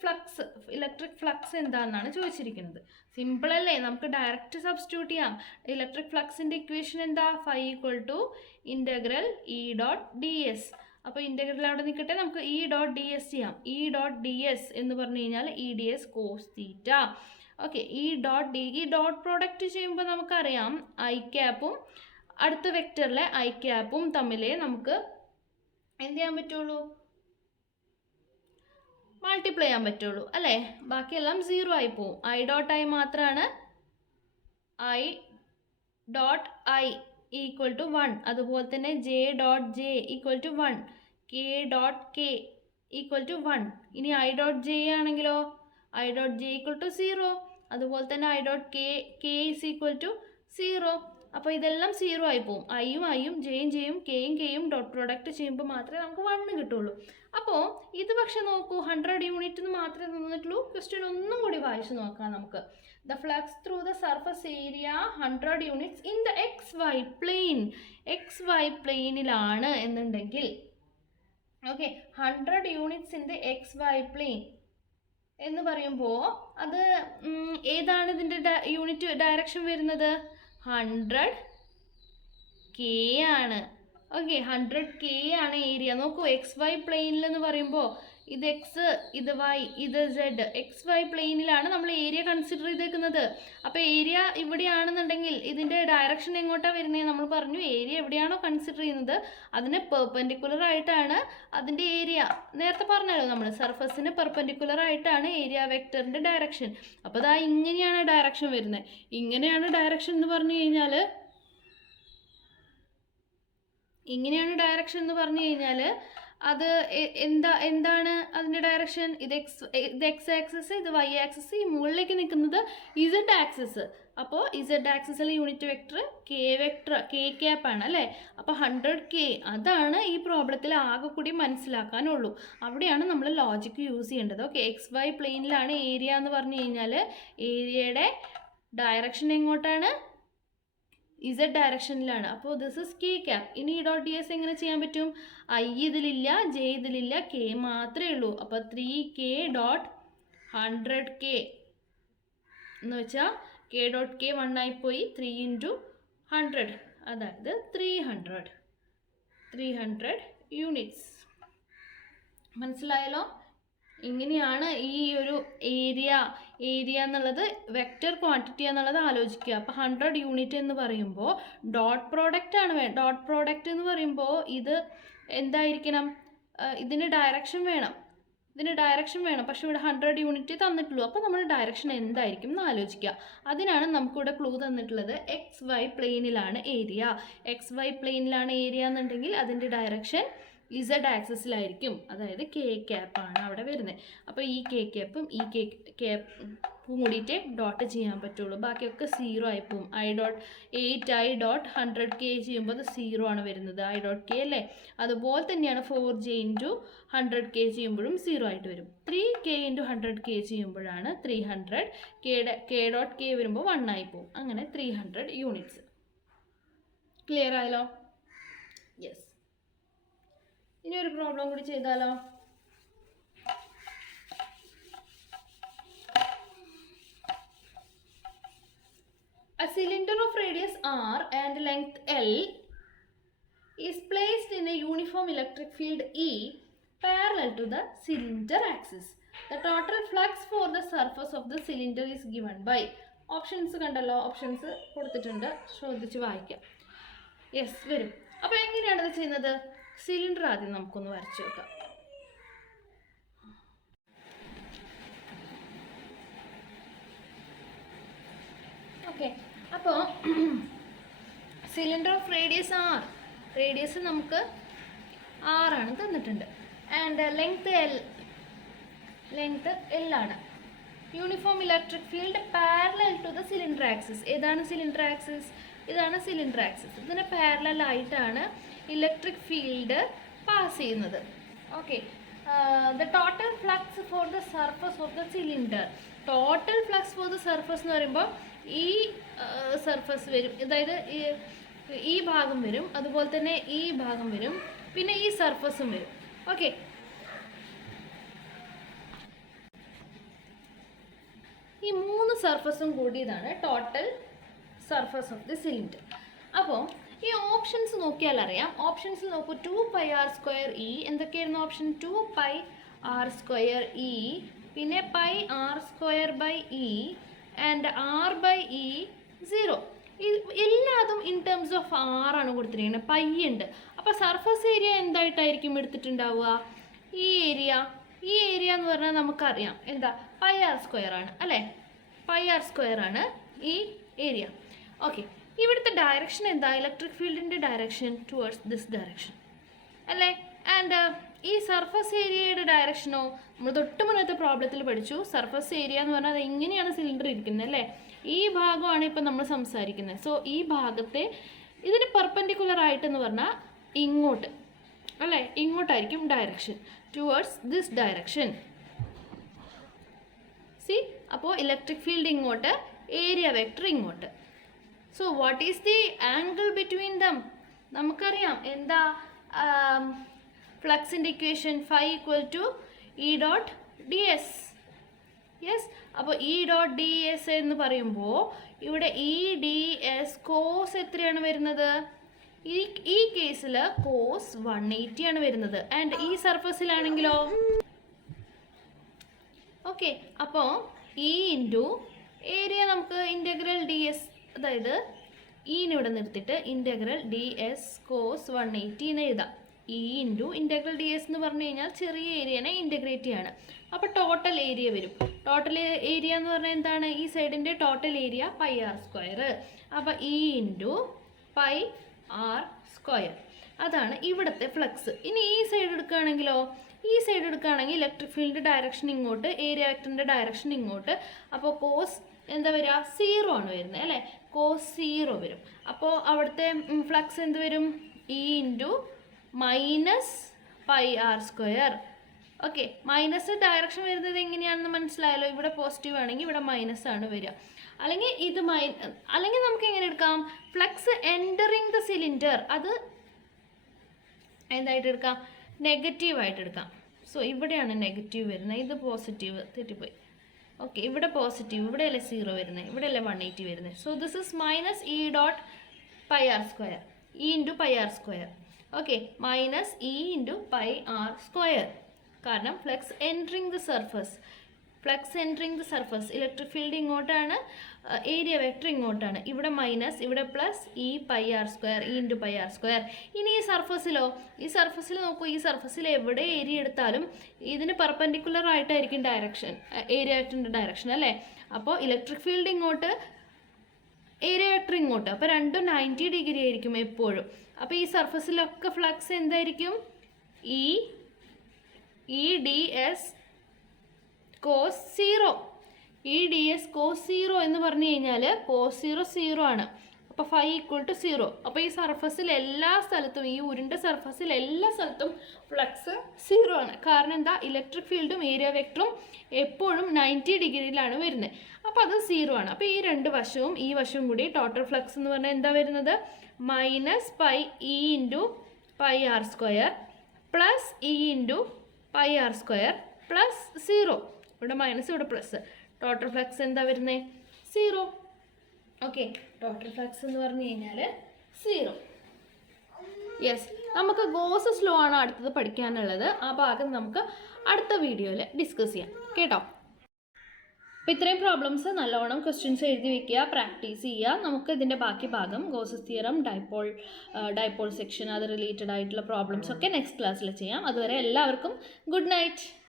ഫ്ലക്സ് എന്താണെന്നാണ് ചോദിച്ചിരിക്കുന്നത്. സിമ്പിൾ അല്ലേ, നമുക്ക് ഡയറക്റ്റ് സബ്സ്റ്റിറ്റ്യൂട്ട് ചെയ്യാം. ഇലക്ട്രിക് ഫ്ലക്സിൻ്റെ ഇക്വേഷൻ എന്താ? Phi equal to integral E dot D S. അപ്പോൾ ഇൻ്റഗ്രൽ അവിടെ നിൽക്കട്ടെ, നമുക്ക് ഇ ഡോട്ട് ഡി എസ് ചെയ്യാം. ഇ ഡോട്ട് ഡി എസ് എന്ന് പറഞ്ഞു കഴിഞ്ഞാൽ E D S cos theta. Okay, ഈ ഡോട്ട് പ്രോഡക്റ്റ് ചെയ്യുമ്പോൾ നമുക്കറിയാം ഐ ക്യാപ്പും അടുത്ത വെക്ടറിലെ ഐ ക്യാപ്പും തമ്മിലേ നമുക്ക് എന്ത് ചെയ്യാൻ പറ്റുള്ളൂ? മൾട്ടിപ്ലൈ ചെയ്യാൻ പറ്റുള്ളൂ അല്ലേ. ബാക്കിയെല്ലാം 0 ആയി പോവും. ഐ ഡോട്ട് ഐ മാത്രമാണ് I dot I equal to 1. അതുപോലെ തന്നെ J dot J equal to 1, K dot K equal to 1. ഇനി ഐ ഡോട്ട് ജെ ആണെങ്കിലോ I dot J equal to 0. അതുപോലെ തന്നെ I dot K is equal to 0. അപ്പോൾ ഇതെല്ലാം 0 ആയി പോവും. ഐയും ജെയും കെയും ഡോട്ട് പ്രോഡക്റ്റ് ചെയ്യുമ്പോൾ മാത്രമേ നമുക്ക് 1 കിട്ടുള്ളൂ. അപ്പോൾ ഇത് പക്ഷെ നോക്കൂ, 100 യൂണിറ്റ് എന്ന് മാത്രമേ തന്നിട്ടുള്ളൂ. ക്വസ്റ്റ്യൻ ഒന്നും കൂടി വായിച്ചു നോക്കാം നമുക്ക്. The flux through the surface area 100 units in the XY plane. XY പ്ലെയിനിലാണ് എന്നുണ്ടെങ്കിൽ, okay, 100 units in the XY plane എന്ന് പറയുമ്പോൾ അത് ഏതാണ് ഇതിൻ്റെ യൂണിറ്റ് ഡയറക്ഷൻ വരുന്നത്? 100K ആണ്. ഓക്കെ, 100K ആണ് ഏരിയ. നോക്കൂ, XY പ്ലെയിനിൽ എന്ന് പറയുമ്പോൾ ഇത് എക്സ്, ഇത് വൈ, ഇത് സെഡ്. XY പ്ലെയിനിലാണ് നമ്മൾ ഏരിയ കൺസിഡർ ചെയ്തേക്കുന്നത്. അപ്പോൾ ഏരിയ ഇവിടെയാണെന്നുണ്ടെങ്കിൽ ഇതിൻ്റെ ഡയറക്ഷൻ എങ്ങോട്ടാണ് വരുന്നത്? നമ്മൾ പറഞ്ഞു ഏരിയ എവിടെയാണോ കൺസിഡർ ചെയ്യുന്നത് അതിന് പെർപെൻഡിക്കുലർ ആയിട്ടാണ് അതിൻ്റെ ഏരിയ. നേരത്തെ പറഞ്ഞല്ലോ നമ്മൾ, സർഫസിന് പെർപെൻഡിക്കുലർ ആയിട്ടാണ് ഏരിയ വെക്ടറിൻ്റെ ഡയറക്ഷൻ. അപ്പോൾ അതാ ഇങ്ങനെയാണ് ഡയറക്ഷൻ വരുന്നത്. ഇങ്ങനെയാണ് ഡയറക്ഷൻ എന്ന് പറഞ്ഞു കഴിഞ്ഞാൽ ഇങ്ങനെയാണ് ഡയറക്ഷൻ എന്ന് പറഞ്ഞു കഴിഞ്ഞാൽ അത് എന്താണ് അതിൻ്റെ ഡയറക്ഷൻ? ഇത് എക്സ് ആക്സിസ്, ഇത് വൈ ആക്സിസ്, ഈ മുകളിലേക്ക് നിൽക്കുന്നത് ഇസഡ് ആക്സിസ്. അപ്പോൾ ഇസഡ് ആക്സിസിലെ യൂണിറ്റ് വെക്ടർ കെ ക്യാപ്പ് ആണ് അല്ലേ? അപ്പോൾ 100K അതാണ് ഈ പ്രോബ്ലത്തിൽ ആകെ കൂടി മനസ്സിലാക്കാനുള്ളൂ. അവിടെയാണ് നമ്മൾ ലോജിക്ക് യൂസ് ചെയ്യേണ്ടത്. ഓക്കെ, എക്സ് വൈ പ്ലെയിനിലാണ് ഏരിയ എന്ന് പറഞ്ഞു കഴിഞ്ഞാൽ ഏരിയയുടെ ഡയറക്ഷൻ എങ്ങോട്ടാണ്? ഇസഡ് ഡയറക്ഷനിലാണ്. അപ്പോൾ ദിസ് ഇസ് കെ ക്യാപ്പ്. ഇനി ഇ ഡോട്ട് ഡി എസ് എങ്ങനെ ചെയ്യാൻ പറ്റും? ഐ ഇതിലില്ല, ജെ ഇതിലില്ല, കെ മാത്രമേ ഉള്ളൂ. അപ്പോൾ 3K ഡോട്ട് 100K എന്ന് വെച്ചാൽ കെ ഡോട്ട് കെ 1 ആയിപ്പോയി. 3 × 100 അതായത് 300 യൂണിറ്റ്സ്. മനസ്സിലായല്ലോ? ഇങ്ങനെയാണ് ഈ ഒരു ഏരിയ എന്നുള്ളത് വെക്റ്റർ ക്വാണ്ടിറ്റി എന്നുള്ളത് ആലോചിക്കുക. അപ്പോൾ 100 യൂണിറ്റ് എന്ന് പറയുമ്പോൾ ഡോട്ട് പ്രോഡക്റ്റ് ആണ് ഡോട്ട് പ്രോഡക്റ്റ് എന്ന് പറയുമ്പോൾ ഇത് എന്തായിരിക്കണം? ഇതിന് ഡയറക്ഷൻ വേണം. പക്ഷേ ഇവിടെ 100 യൂണിറ്റ് തന്നിട്ടുള്ളൂ. അപ്പോൾ നമ്മൾ ഡയറക്ഷൻ എന്തായിരിക്കും എന്ന് ആലോചിക്കുക. അതിനാണ് നമുക്കിവിടെ ക്ലൂ തന്നിട്ടുള്ളത്. എക്സ് വൈ പ്ലെയിനിലാണ് ഏരിയ. എന്നുണ്ടെങ്കിൽ അതിൻ്റെ ഡയറക്ഷൻ ഇസഡ് ആക്സിസിലായിരിക്കും. അതായത് കെ ക്യാപ്പാണ് അവിടെ വരുന്നത്. അപ്പോൾ ഈ കെ ക്യാപ്പും ഈ കെ ക്യാപ്പും കൂടിയിട്ടേ ഡോട്ട് ചെയ്യാൻ പറ്റുള്ളൂ. ബാക്കിയൊക്കെ 0 ആയി പോവും. ഐ ഡോട്ട് 100K ചെയ്യുമ്പോൾ അത് 0 ആണ് വരുന്നത്. ഐ ഡോട്ട് കെ അല്ലേ? അതുപോലെ തന്നെയാണ് 4J × 100K ചെയ്യുമ്പോഴും 0 ആയിട്ട് വരും. 3K × 100K ചെയ്യുമ്പോഴാണ് 300. കെ ഡോട്ട് കെ വരുമ്പോൾ 1 ആയി പോവും. അങ്ങനെ 300 യൂണിറ്റ്സ്. ക്ലിയർ ആയല്ലോ? യെസ്. ഇനി ഒരു പ്രോബ്ലം കൂടി ചെയ്താലോ? A cylinder of radius r and length L is placed in a uniform electric field E parallel to the cylinder axis. The total flux for the surface of the cylinder is given by. Options കണ്ടല്ലോ? Options കൊടുത്തിട്ടുണ്ട്, ശ്രദ്ധിച്ച് വായിക്കാം. Yes, വരും. അപ്പോൾ എങ്ങനെയാണ് ഇത് ചെയ്യുന്നത്? Cylinder ആദ്യം നമുക്കൊന്ന് വരച്ചു വെക്കാം. ഓക്കെ, അപ്പോൾ cylinder of radius R. Radius നമുക്ക് R ആണ് തന്നിട്ടുണ്ട്. ആൻഡ് ലെങ്ത് L ആണ്. Uniform electric field parallel to the cylinder axis. ഏതാണ് സിലിണ്ടർ ആക്സിസ്? ഇതാണ് സിലിണ്ടർ ആക്സിസ്. ഇതിന് പാരലൽ ആയിട്ടാണ് ഇലക്ട്രിക് ഫീൽഡ് പാസ് ചെയ്യുന്നത്. Okay, the total flux for the surface of the cylinder. Total flux for the surface എന്ന് പറയുമ്പോൾ ഈ surface വരും, അതായത് ഈ ഭാഗം വരും, അതുപോലെ തന്നെ ഈ ഭാഗം വരും, പിന്നെ ഈ സർഫസും വരും. ഓക്കെ, ഈ 3 സർഫസും കൂടിയതാണ് total surface of the cylinder. അപ്പോൾ ഈ ഓപ്ഷൻസ് നോക്കിയാൽ അറിയാം. ഓപ്ഷൻസിൽ നോക്കൂ. 2πr²E. എന്തൊക്കെയായിരുന്നു ഓപ്ഷൻ? 2πr²E, പിന്നെ πr²/E ആൻഡ് r/E 0. എല്ലാതും ഇൻ ടേംസ് ഓഫ് r ആണ് കൊടുത്തിരിക്കുന്നത്. പൈ ഉണ്ട്. അപ്പോൾ സർഫസ് ഏരിയ എന്തായിട്ടായിരിക്കും എടുത്തിട്ടുണ്ടാവുക? ഈ ഏരിയ എന്ന് പറഞ്ഞാൽ നമുക്കറിയാം എന്താ? πr² ആണ് അല്ലേ? πr² ആണ് ഈ ഏരിയ. ഓക്കെ, ഇവിടുത്തെ ഡയറക്ഷൻ എന്താ? ഇലക്ട്രിക് ഫീൽഡിൻ്റെ ഡയറക്ഷൻ ടുവേർഡ്സ് ദിസ് ഡയറക്ഷൻ അല്ലേ? ആൻഡ് ഈ സർഫസ് ഏരിയയുടെ ഡയറക്ഷനോ നമ്മൾ തൊട്ട് മുന്നത്തെ പ്രോബ്ലത്തിൽ പഠിച്ചു. സർഫസ് ഏരിയ എന്ന് പറഞ്ഞാൽ അത് എങ്ങനെയാണ് സിലിണ്ടർ ഇരിക്കുന്നത് അല്ലേ? ഈ ഭാഗമാണ് ഇപ്പം നമ്മൾ സംസാരിക്കുന്നത്. സോ ഈ ഭാഗത്തെ ഇതിന് പെർപെൻഡിക്കുലർ ആയിട്ടെന്ന് പറഞ്ഞാൽ ഇങ്ങോട്ട് അല്ലേ? ഇങ്ങോട്ടായിരിക്കും direction, towards this direction. See, അപ്പോൾ ഇലക്ട്രിക് ഫീൽഡ് ഇങ്ങോട്ട്, ഏരിയ വെക്ടർ ഇങ്ങോട്ട്. So what is the angle between them? നമുക്കറിയാം എന്താ ഫ്ലക്സിൻ്റെ ഇക്വേഷൻ? phi = E dot D s. Yes, അപ്പോൾ E ഡോട്ട് ഡി എസ് എന്ന് പറയുമ്പോൾ ഇവിടെ EdS കോസ് എത്രയാണ് വരുന്നത്? ഈ കേസിൽ കോസ് 180 ആണ് വരുന്നത്. ആൻഡ് ഈ സർഫസിലാണെങ്കിലോ? ഓക്കെ, അപ്പോൾ E ഇൻറ്റു ഏരിയ നമുക്ക് ഇൻ്റഗ്രൽ DS, അതായത് ഈനെ ഇവിടെ നിർത്തിയിട്ട് ഇൻ്റഗ്രൽ DS കോസ് 180 എന്ന് എഴുതാം. E ഇൻറ്റു ഇൻ്റഗ്രൽ DS എന്ന് പറഞ്ഞു കഴിഞ്ഞാൽ ചെറിയ ഏരിയനെ ഇൻ്റഗ്രേറ്റ് ചെയ്യാണ്. അപ്പോൾ ടോട്ടൽ ഏരിയ വരും. ടോട്ടൽ ഏരിയ എന്ന് പറഞ്ഞാൽ എന്താണ്? ഈ സൈഡിൻ്റെ ടോട്ടൽ ഏരിയ πr². അപ്പോൾ E ഇൻറ്റു πr². അതാണ് ഇവിടുത്തെ ഫ്ലക്സ്. ഇനി ഈ സൈഡ് എടുക്കുകയാണെങ്കിലോ, ഈ സൈഡ് എടുക്കുകയാണെങ്കിൽ ഇലക്ട്രിക് ഫീൽഡ് ഡയറക്ഷൻ ഇങ്ങോട്ട്, ഏരിയ വെക്ടറിൻ്റെ ഡയറക്ഷൻ ഇങ്ങോട്ട്. അപ്പോൾ കോസ് എന്താ വരിക, 0 ആണ് വരുന്നത് അല്ലേ, കോസ് 0 വരും. അപ്പോൾ അവിടുത്തെ ഫ്ലക്സ് എന്ത് വരും, E into minus pi R square. Okay, minus direction വരുന്നത് എങ്ങനെയാണെന്ന് മനസ്സിലായല്ലോ. ഇവിടെ പോസിറ്റീവ് ആണെങ്കിൽ ഇവിടെ മൈനസ് ആണ് വരിക. അല്ലെങ്കിൽ ഇത് അല്ലെങ്കിൽ നമുക്ക് എങ്ങനെ എടുക്കാം, ഫ്ലക്സ് എൻറ്ററിങ് ദ സിലിണ്ടർ അത് എന്തായിട്ട് എടുക്കാം, നെഗറ്റീവായിട്ട് എടുക്കാം. സോ ഇവിടെയാണ് നെഗറ്റീവ് വരുന്നത്, ഇത് പോസിറ്റീവ്, തെറ്റിപ്പോയി. ഓക്കെ, ഇവിടെ പോസിറ്റീവ്, ഇവിടെയല്ലേ 0 വരുന്നത്, ഇവിടെയല്ലേ 180 വരുന്നത്. So this is minus E dot pi R square, E into pi R square. Okay, minus E into pi R square. കാരണം flux entering the surface, flux entering the surface, electric field ഇങ്ങോട്ടാണ്, area vector ഇങ്ങോട്ടാണ്. ഇവിടെ minus, ഇവിടെ plus, E pi R square, E into pi R square. ഇനി ഈ സർഫസിലോ, ഈ സർഫസിൽ നോക്കൂ, ഈ സർഫസിൽ എവിടെ ഏരിയ എടുത്താലും ഇതിന് പെർപെൻഡിക്കുലർ ആയിട്ടായിരിക്കും ഡയറക്ഷൻ, ഏരിയ വെക്ടറിൻ്റെ ഡയറക്ഷൻ അല്ലേ. അപ്പോൾ ഇലക്ട്രിക് ഫീൽഡ് ഇങ്ങോട്ട്, ഏരിയ വെക്ടർ ഇങ്ങോട്ട്, അപ്പോൾ രണ്ടും 90 ഡിഗ്രി ആയിരിക്കും എപ്പോഴും. അപ്പോൾ ഈ സർഫസിലൊക്കെ ഫ്ലക്സ് എന്തായിരിക്കും, E D S cos 0, E D S cos 0 എന്ന് പറഞ്ഞു കഴിഞ്ഞാൽ കോസ് 0 0 ആണ്. അപ്പോൾ ഫൈ ഈക്വൽ ടു 0. അപ്പോൾ ഈ സർഫസിൽ എല്ലാ സ്ഥലത്തും, ഈ ഉരുണ്ട സർഫസിൽ എല്ലാ സ്ഥലത്തും ഫ്ലക്സ് 0 ആണ്. കാരണം എന്താ, ഇലക്ട്രിക് ഫീൽഡും ഏരിയ വെക്ടറും എപ്പോഴും 90 ഡിഗ്രിയിലാണ് വരുന്നത്. അപ്പോൾ അത് 0 ആണ്. അപ്പോൾ ഈ രണ്ട് വശവും ഈ വശവും കൂടി ടോട്ടൽ ഫ്ലക്സ് എന്ന് പറഞ്ഞാൽ എന്താ വരുന്നത്, minus pi E into pi R square plus E into pi R square plus 0. ഇവിടെ മൈനസ്, ഇവിടെ പ്ലസ്. ടോട്ടൽ ഫ്ലക്സ് എന്താ വരുന്നത്, 0. ഓക്കെ, ടോട്ടൽ ഫ്ലക്സ് എന്ന് പറഞ്ഞു കഴിഞ്ഞാൽ 0. യെസ്, നമുക്ക് ഗോസസ് ലോ ആണ് അടുത്തത് പഠിക്കാനുള്ളത്. ആ ഭാഗം നമുക്ക് അടുത്ത വീഡിയോയിൽ ഡിസ്കസ് ചെയ്യാം കേട്ടോ. അപ്പോൾ ഇത്രയും പ്രോബ്ലംസ് നല്ലോണം ക്വസ്റ്റ്യൻസ് എഴുതി വയ്ക്കുക, പ്രാക്ടീസ് ചെയ്യുക. നമുക്ക് ഇതിൻ്റെ ബാക്കി ഭാഗം ഗോസസ് തിയറം, ഡൈപോൾ സെക്ഷൻ, അത് റിലേറ്റഡ് ആയിട്ടുള്ള പ്രോബ്ലംസ് ഒക്കെ നെക്സ്റ്റ് ക്ലാസ്സിൽ ചെയ്യാം. അതുവരെ എല്ലാവർക്കും ഗുഡ് നൈറ്റ്.